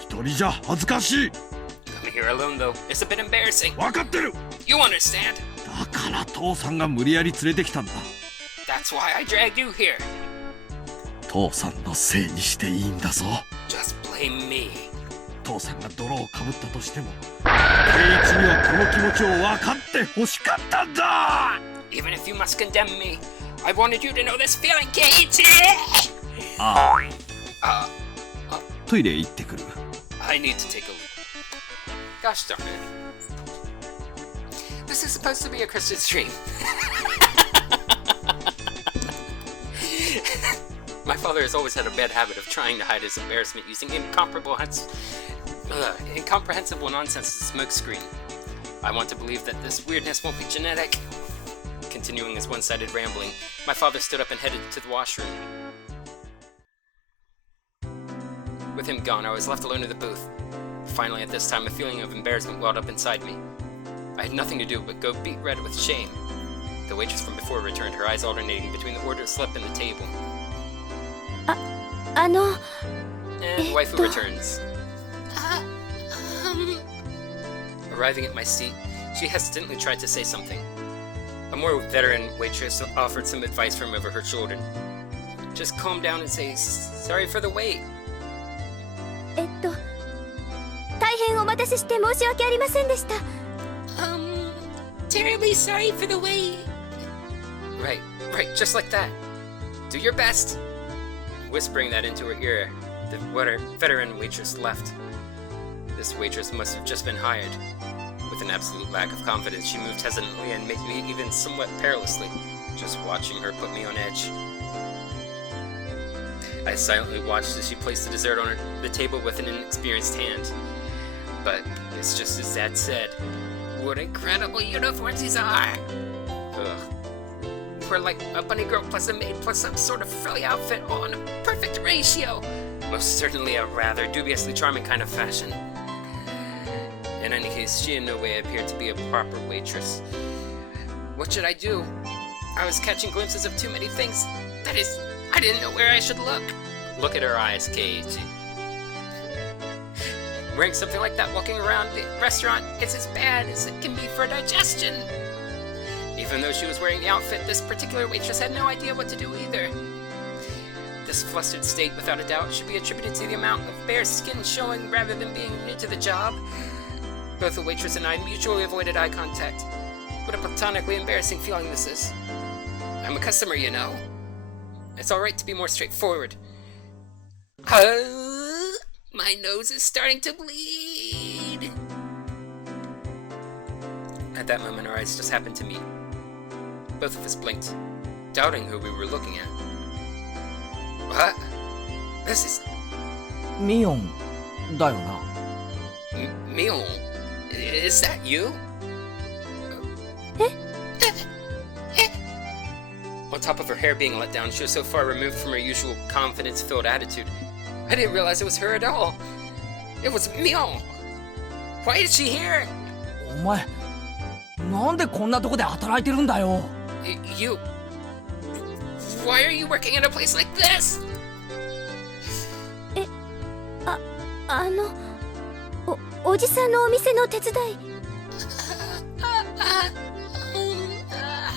一人じゃ恥ずかしい。 Coming here alone, though, it's a bit embarrassing. 分かってる。 You understand? だから父さんが無理やり連れてきたんだ。 That's why I dragged you here. 父さんのせいにしていいんだぞ。 Just blame me. 父さんが泥をかぶったとしても圭一にはこの気持ちを分かって欲しかったんだ。 Even if you must condemn me, I wanted you to know this feeling, Kate. ああ、 Uh, トイレ行ってくる。 I need to take a look. Gosh darn it. This is supposed to be a Christian stream. My father has always had a bad habit of trying to hide his embarrassment using incomprehensible nonsense as a smokescreen. I want to believe that this weirdness won't be genetic. Continuing his one-sided rambling, my father stood up and headed to the washroom. With him gone, I was left alone in the booth. Finally, at this time, a feeling of embarrassment welled up inside me. I had nothing to do but go beet red with shame. The waitress from before returned, her eyes alternating between the order slip and the table. And Waifu returns. Arriving at my seat, she hesitantly tried to say something. A more veteran waitress offered some advice from over her shoulder. Just calm down and say, sorry for the wait. 大変お待たせして申し訳ありませんでした。Terribly sorry for the wait. Right, just like that. Do your best. Whispering that into her ear, the veteran waitress left. This waitress must have just been hired. With an absolute lack of confidence, she moved hesitantly and maybe even somewhat perilously, just watching her put me on edge. I silently watched as she placed the dessert on the table with an inexperienced hand. But it's just as Dad said. What incredible uniforms these are! Ugh. We're like a bunny girl plus a maid plus some sort of frilly outfit all in a perfect ratio. Most certainly a rather dubiously charming kind of fashion. In any case, she in no way appeared to be a proper waitress. What should I do? I was catching glimpses of too many things. That is, I didn't know where I should look. Look at her eyes, Keiichi. Wearing something like that walking around the restaurant is as bad as it can be for digestion. Even though she was wearing the outfit, this particular waitress had no idea what to do either. This flustered state, without a doubt, should be attributed to the amount of bare skin showing rather than being new to the job. Both the waitress and I mutually avoided eye contact. What a platonically embarrassing feeling this is. I'm a customer, you know. It's alright to be more straightforward. My nose is starting to bleed. At that moment, our eyes just happened to meet. Both of us blinked, doubting who we were looking at. What? This is ミオンだよな。 Mion. Is that you? On top of her hair being let down, she was so far removed from her usual confidence-filled attitude. I didn't realize it was her at all. It was Mion. Why is she here? お前、なんでこんなとこで働いてるんだよ。You... Why are you working at a place like this? おじさんのお店の手伝い。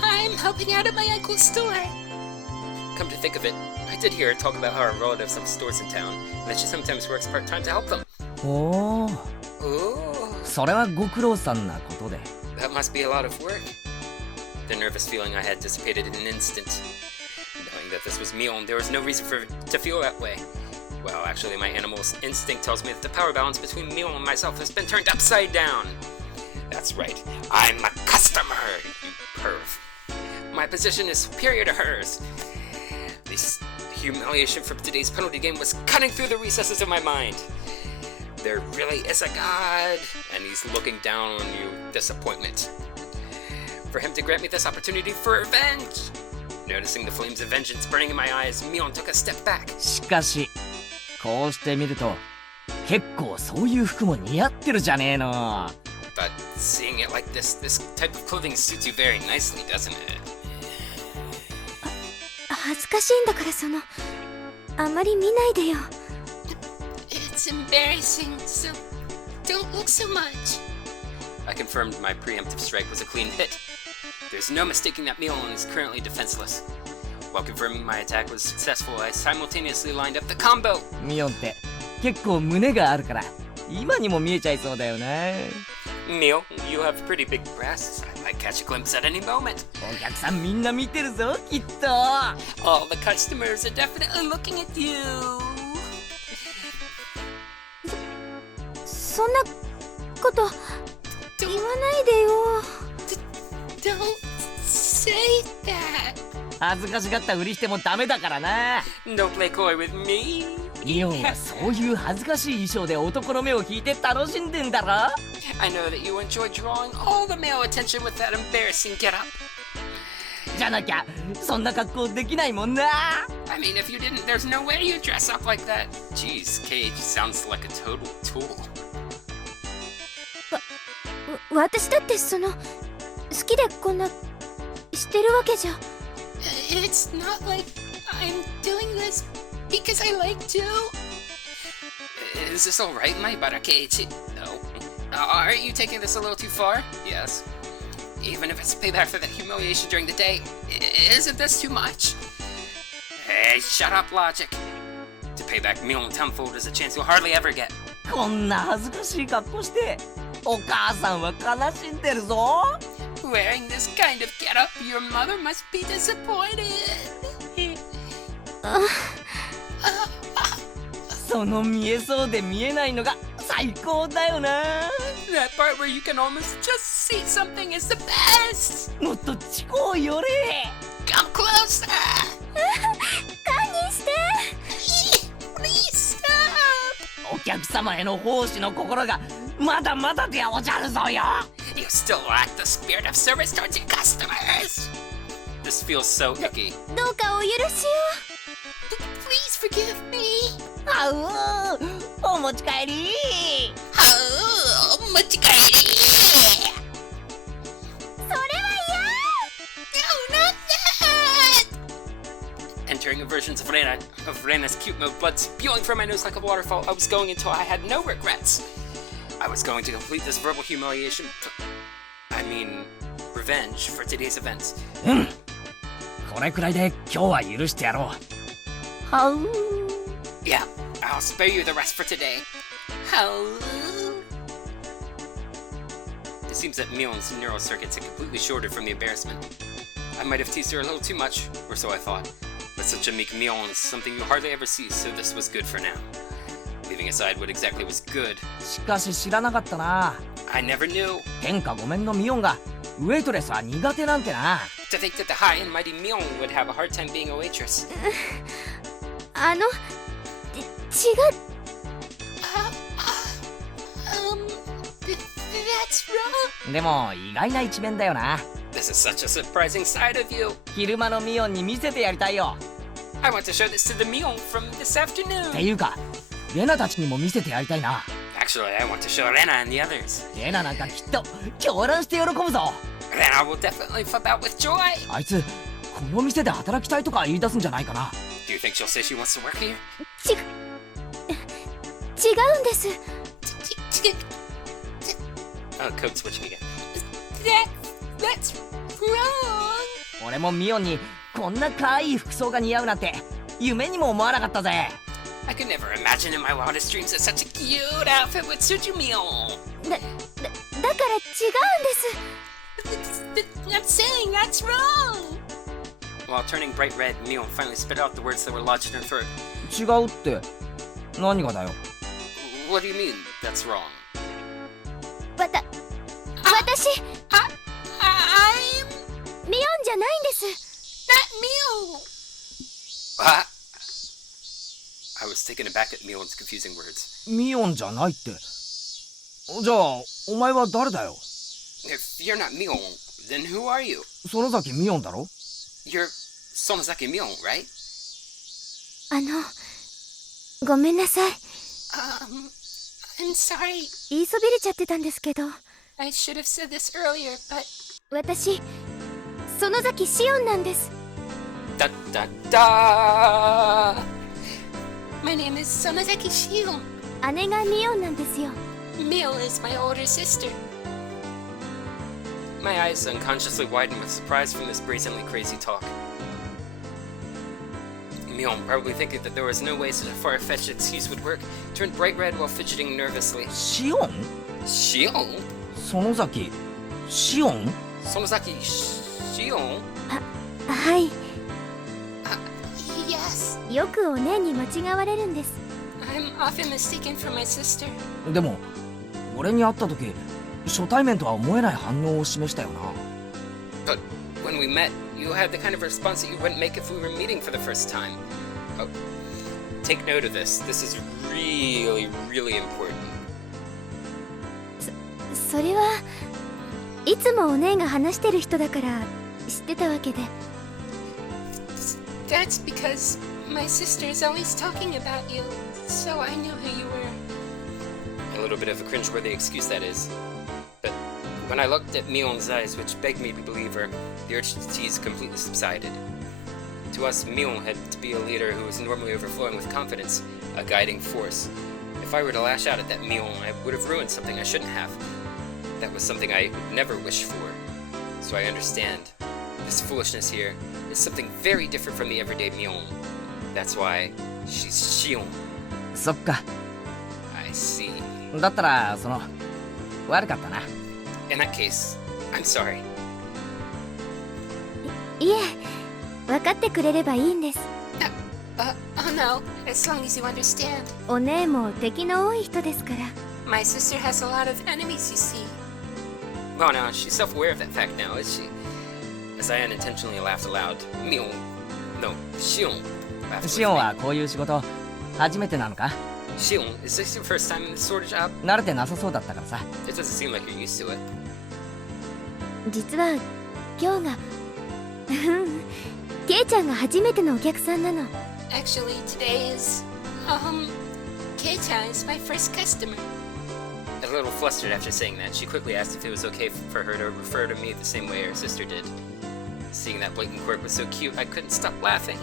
I'm helping out at my uncle's store. Come to think of it, I did hear her talk about how her relatives have stores in town, and that she sometimes works part-time to help them. おお、 Ooh, それはご苦労さんなことで。 that must be a lot of work. The nervous feeling I had dissipated in an instant. Knowing that this was Mion, there was no reason for to feel that way. Well, actually, my animal instinct tells me that the power balance between Mion and myself has been turned upside down. That's right, I'm a customer, you perv. My position is superior to hers. This humiliation from today's penalty game was cutting through the recesses of my mind. There really is a God, and he's looking down on you, disappointment. For him to grant me this opportunity for revenge. Noticing the flames of vengeance burning in my eyes, Mion took a step back. しかしこうしてみると結構そういう服も似合ってるじゃねえの。 But seeing it like this type of clothing suits you very nicely, doesn't it? 恥ずかしいんだからあまり見ないでよ。 It's embarrassing, so don't look so much. I confirmed my preemptive strike was a clean hit. There's no mistaking that Mion is currently defenseless. While confirming my attack was successful, I simultaneously lined up the combo. ミオンって結構胸があるから今にも見えちゃいそうだよな。 Mion, you have pretty big breasts. I might catch a glimpse at any moment. お客さんみんな見てるぞきっと。 All the customers are definitely looking at you. そんなこと言わないでよ。 Don't say that. 恥ずかしがったふりしてもダメだからな。 Don't play coy with me. ミオンはそういう恥ずかしい衣装で男の目を引いて楽しんでんだろ。 I know that you enjoy drawing all the male attention with that embarrassing getup. じゃなきゃそんな格好できないもんな。 I mean, if you didn't, there's no way you'd dress up like that. Jeez, Cage sounds like a total tool. 私だって好きでこんなしてるわけじゃ。 It's not like I'm doing this because I like to. Is this alright, my butter Cage? No. Aren't you taking this a little too far? Yes. Even if it's payback for that humiliation during the day, isn't this too much? Hey, shut up, logic. To pay back Mion tenfold is a chance you'll hardly ever get. こんな恥ずかしい格好してお母さんは悲しんでるぞ。 Wearing this kind of getup, your mother must be disappointed. その見えそうで見えないのが最高だよな。 That part where you can almost just see something is the best. もっと近う寄れ。 Come closer. 堪忍して。 Please stop. お客様への奉仕の心がまだまだでおじゃるぞよ。 You still lack the spirit of service towards your customers. This feels so icky. どうかお許し Please forgive me. あうお持ち帰り。 Oh, machikari. を。それは No, not that. Entering a version of Rena's cute mode, blood spewing from my nose like a waterfall, I was going until I had no regrets. I was going to complete this verbal humiliation. Revenge for today's events. これくらいで今日は許してやろう。はう。 Yeah, I'll spare you the rest for today. Oh. It seems that Mion's neural circuits had completely shorted from the embarrassment. I might have teased her a little too much, or so I thought. But such a meek Mion is something you hardly ever see, so this was good for now. Leaving aside what exactly was good, しかし知らなかったな。 I never knew. 天下ごめんのミオンがウェイトレスは苦手なんてな。 To think that the high and mighty Mion would have a hard time being a waitress. 違う。 That's wrong. でも意外な一面だよな。 This is such a surprising side of you. 昼間のミオンに見せてやりたいよ。 I want to show this to the Mion from this って afternoon. いうかレナたちにも見せてやりたいな。 Actually, I want to show Rena and the others. レナなんかきっと狂乱して喜ぶぞ。 Rena will definitely flip out with joy. あいつこの店で働きたいとか言い出すんじゃないかな。 Do you think she'll say she wants to work here? 違うんです。 Oh, code switching again. That's wrong. 俺もミオンにこんな可愛い服装が似合うなんて夢にも思わなかったぜ。 I could never imagine in my wildest dreams that such a cute outfit would suit you, Mion. だから違うんです。 I'm saying that's wrong. While turning bright red, Mion finally spit out the words that were lodged in her throat. 違うって何がだよ。 What do you mean, that's wrong? 私 I'm ミオンじゃないんです。 not Mio. Ah! I was taken aback at Mion's confusing words. ミオンじゃないって。じゃあお前は誰だよ。 If you're not Mion, then who are you? 園崎ミオンだろ。 You're Sonozaki Mion, right? ごめんなさい。 I'm sorry. 言いそびれちゃってたんですけど、 I should have said this earlier, but 私園崎シオンなんです。 Da da da! my name is Sonozaki Shion. 姉がミオンなんですよ。 Mio is my older sister. My eyes unconsciously widened with surprise from this brazenly crazy talk. Mion, probably thinking that there was no way such a far-fetched excuse would work, turned bright red while fidgeting nervously. シオン？ Shion? 園崎シオン？ Sonozaki Shion? はい。 Yes, よくお姉に間違われるんです。 I'm often mistaken for my sister. でも俺に会った時初対面とは思えない反応を示したよな。 But when we met, you had the kind of response that you wouldn't make if we were meeting for the first time. Oh, take note of this. This is really, really important. それはいつもお姉が話してる人だから知ってたわけで。 That's because my sister is always talking about you, so I knew who you were. A little bit of a cringeworthy excuse, that is. But when I looked at Mion's eyes, which begged me to believe her, the urge to tease completely subsided. To us, Mion had to be a leader who was normally overflowing with confidence, a guiding force. If I were to lash out at that Mion, I would have ruined something I shouldn't have. That was something I would never wish for. So I understand. This foolishness here is something very different from the everyday Mion. That's why she's Shion. そっか。 I see. だったら悪かったな。 In that case, I'm sorry. いえ、分かってくれればいいんです。 Oh no, as long as you understand. お姉も敵の多い人ですから。 My sister has a lot of enemies, you see. Well, now, she's self-aware of that fact now, is she? As I unintentionally laughed aloud, Mion... No, Shion laughed with シオン me. はこういう仕事初めてなのか？ Shion, is this your first time in this sort of job? 慣れてなさそうだったからさ。 It doesn't seem like you're used to it. 実は今日がケイちゃんが初めてのお客さんなの。 Actually, today is, Kei-chan is my first customer. A little flustered after saying that, she quickly asked if it was okay for her to refer to me the same way her sister did. Seeing that blatant quirk was so cute, I couldn't stop laughing.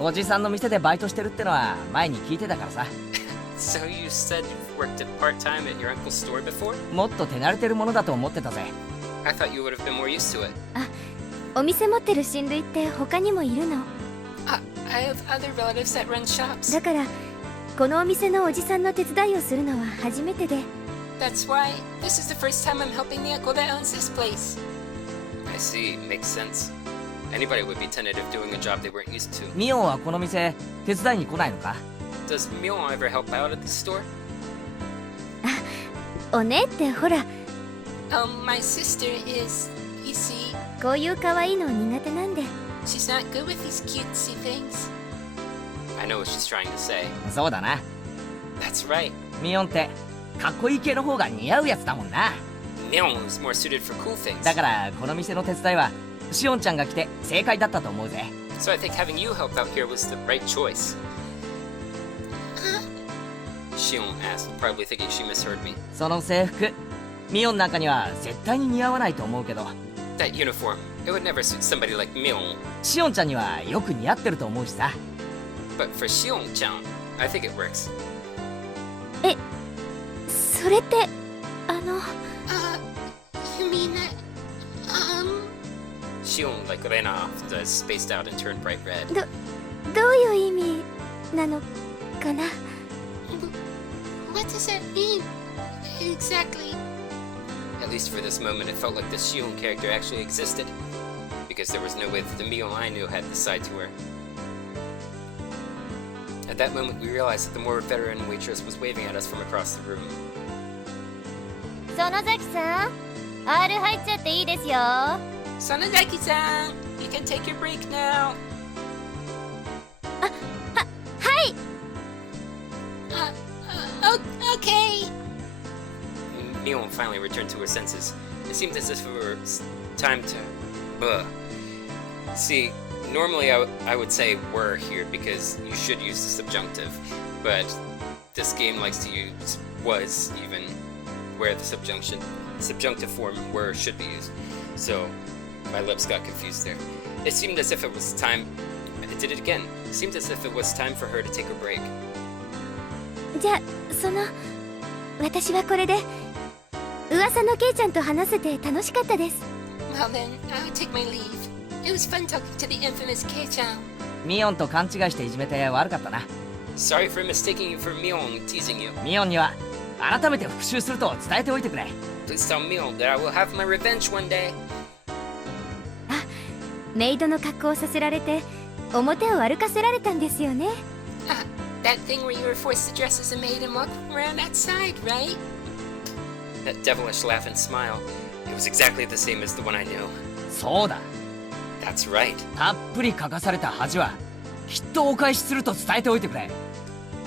おじさんの店でバイトしてるってのは前に聞いてたからさ。 So you said you've worked at part-time at your uncle's store before? もっと手慣れてるものだと思ってたぜ。 I thought you would have been more used to it. お店持ってる親類って他にもいるの。 I have other relatives that run shops. だからこのお店のおじさんの手伝いをするのは初めてで。 That's why this is the first time I'm helping the uncle that owns this place. I see, makes sense. Anybody would be tentative doing a job they weren't used to. ミオンはこの店手伝いに来ないのか？ Does Mion ever help out at the store? お姉ってほら My sister is, you see, こういう可愛いの苦手なんで。 she's not good with these cutesy things. I know what she's trying to say. そうだな。 That's right. ミオンってかっこいい系の方が似合うやつだもんな。 Mion is more suited for cool things. だからこの店の手伝いはシオンちゃんが来て正解だったと思うぜ。 So I think having you help out here was the right choice. Shion asked, probably thinking she misheard me. その制服ミオンなんかには絶対に似合わないと思うけど。 That uniform. It would never suit somebody like Mion. シオンちゃんにはよく似合ってると思うしさ。 But for Shion-chan, I think it works. それってYou mean Shion, like Rena, does spaced out and turned bright red. どういう意味なのかな。 what does that mean? Exactly. At least for this moment, it felt like the Shion character actually existed. Because there was no way that the Mion I knew had this side to her. At that moment, we realized that the more veteran waitress was waving at us from across the room. 園崎さん R 入っちゃっていいですよ。 Sonozaki-san! You can take your break now! はい。 Okay. Mion finally returned to her senses. It seemed as if it were time to... See, normally I would say were here because you should use the subjunctive, but this game likes to use was even where the subjunctive form were should be used. So my lips got confused there. It seemed as if it was time... I did it again. It seemed as if it was time for her to take a break. じゃあ私はこれで噂のケイちゃんと話せて楽しかったです。 Well then, I'll take my leave. It was fun talking to the infamous Kei-chan. ミオンと勘違いしていじめて悪かったな。 Sorry for mistaking you for Mion teasing you. ミオンには改めて復讐すると伝えておいてくれ。 Please tell Mion that I will have my revenge one day. メイドの格好をさせられて表を歩かせられたんですよね。 That thing where you were forced to dress as a maid and walk around outside, right? That devilish laugh and smile. It was exactly the same as the one I knew. そうだ。 That's right. たっぷり書かされた恥はきっとお返しすると伝えておいてくれ。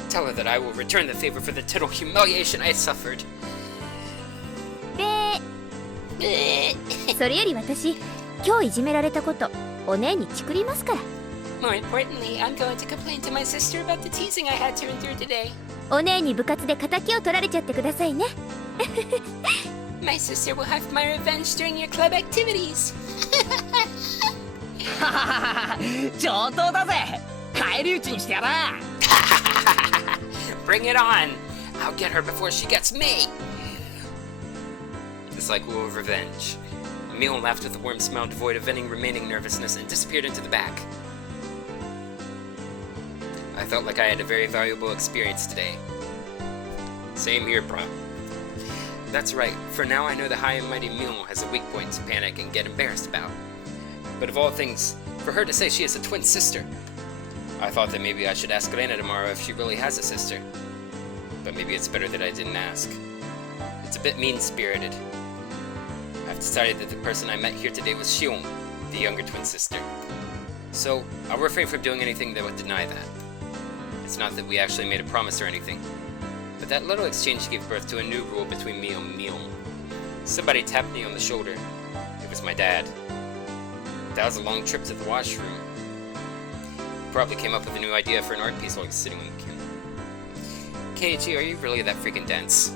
Tell her that I will return the favor for the total humiliation I suffered. それより私今日いじめられたことお姉にチクりますから。 More importantly, I'm going to complain to my sister about the teasing I had to endure today. お姉に部活で敵を取られちゃってくださいね。 My sister will have my revenge during your club activities. 上等だぜ。返り討ちにしてやら。 Bring it on! I'll get her before she gets me! The cycle of revenge. Mion laughed with a warm smile devoid of any remaining nervousness and disappeared into the back. I felt like I had a very valuable experience today. Same here, bro. That's right, for now I know the high and mighty Mion has a weak point to panic and get embarrassed about. But of all things, for her to say she has a twin sister. I thought that maybe I should ask Rena tomorrow if she really has a sister. But maybe it's better that I didn't ask. It's a bit mean-spirited. I've decided that the person I met here today was Shion, the younger twin sister. So, I'll refrain from doing anything that would deny that. It's not that we actually made a promise or anything, but that little exchange gave birth to a new rule between me and Mion. Somebody tapped me on the shoulder. It was my dad. That was a long trip to the washroom. He probably came up with a new idea for an art piece while he was sitting on the counter. Keiichi, are you really that freaking dense?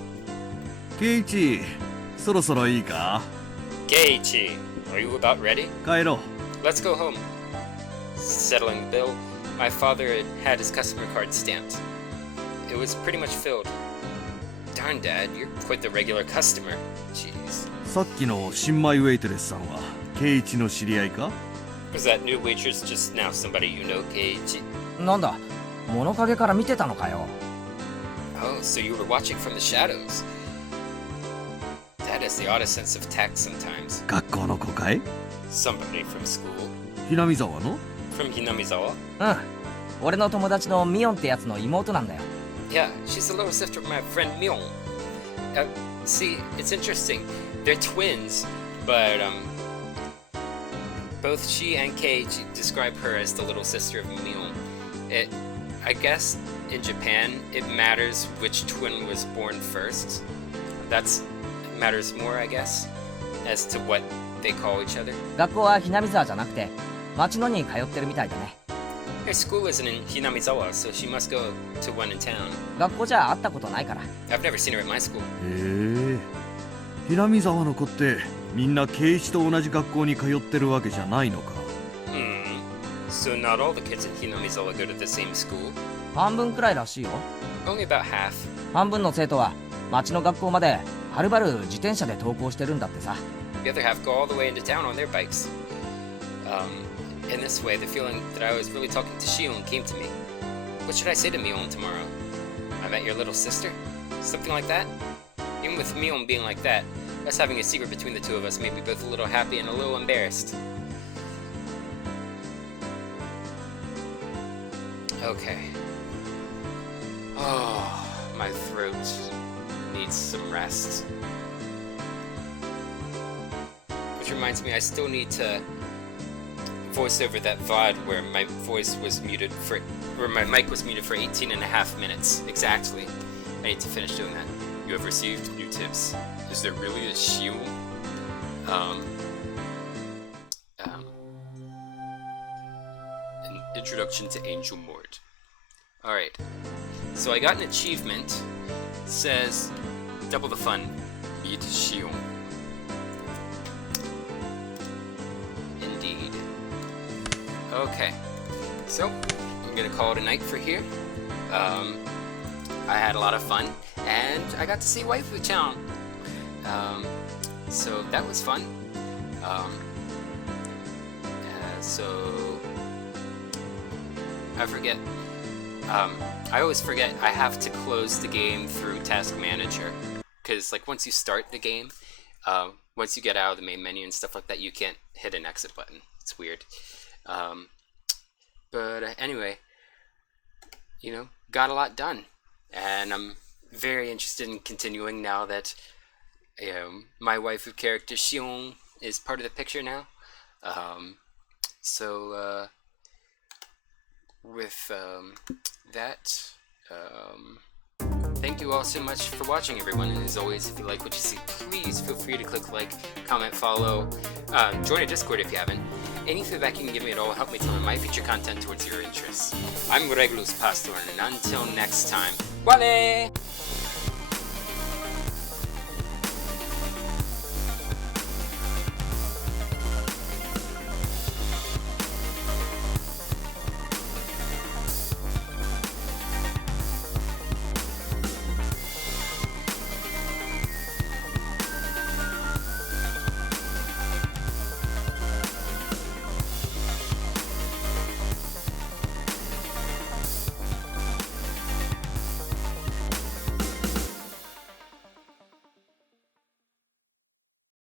ケイチ、そろそろいいか？ Keiichi, are you about ready? 帰ろう。 Let's go home. Settling the bill, my father had his customer card stamped. It was pretty much filled. Darn, Dad, you're quite the regular customer. Jeez. さっきの新米ウェイトレスさんはケイチの知り合いか？ Was that new waitress just now somebody you know, Keiichi? なんだ、物陰から見てたのかよ。 Oh, so you were watching from the shadows. That is the oddest sense of tact sometimes. 学校の子かい？ Somebody from school. ひなみ沢の？ From Hinamizawa? うん。俺の友達のミオンってやつの妹なんだよ。 Yeah, she's the little sister of my friend Mion. See, it's interesting. They're twins, but both she and Keiichi describe her as the little sister of Mion. I guess in Japan, it matters which twin was born first. That's matters more, I guess, as to what they call each other. 学校はひなみ沢じゃなくて町野に通ってるみたいだね。 Her school isn't in Hinamizawa, so she must go to one in town. 学校じゃ会ったことないから。 I've never seen her at my school. へえ。ひなみ沢の子ってみんな圭一と同じ学校に通ってるわけじゃないのか。So not all the kids in Hinamizawa go to the same school? 半分くらいらしいよ。 Only about half. 半分の生徒は町の学校まではるばる自転車で登校してるんだってさ。 The other half go all the way into town on their bikes. In this way, the feeling that I was really talking to Shion came to me. What should I say to Mion tomorrow? I met your little sister? Something like that? Even with Mion being like that, us having a secret between the two of us made me both a little happy and a little embarrassed. Okay. Oh, my throat needs some rest. Which reminds me, I still need to voice over that VOD where my voice was muted for, where my mic was muted for 18.5 minutes exactly. I need to finish doing that. You have received new tips. Is there really a Shion? An introduction to Angel Mort. Alright. So I got an achievement. It says double the fun. Meet Shion. Indeed. Okay. So I'm gonna call it a night for here. I had a lot of fun, and I got to see Waifu-chan. So that was fun. So I forget. I always forget I have to close the game through Task Manager, because like once you start the game, once you get out of the main menu and stuff like that, you can't hit an exit button. It's weird. But anyway, you know, got a lot done, and I'm very interested in continuing now that my waifu character Shion is part of the picture now. With that, thank you all so much for watching, everyone, and as always, if you like what you see, please feel free to click like, comment, follow, join a Discord if you haven't. Any feedback you can give me at all will help me tailor my future content towards your interests. I'm Regulus Pastor, and until next time, Wale!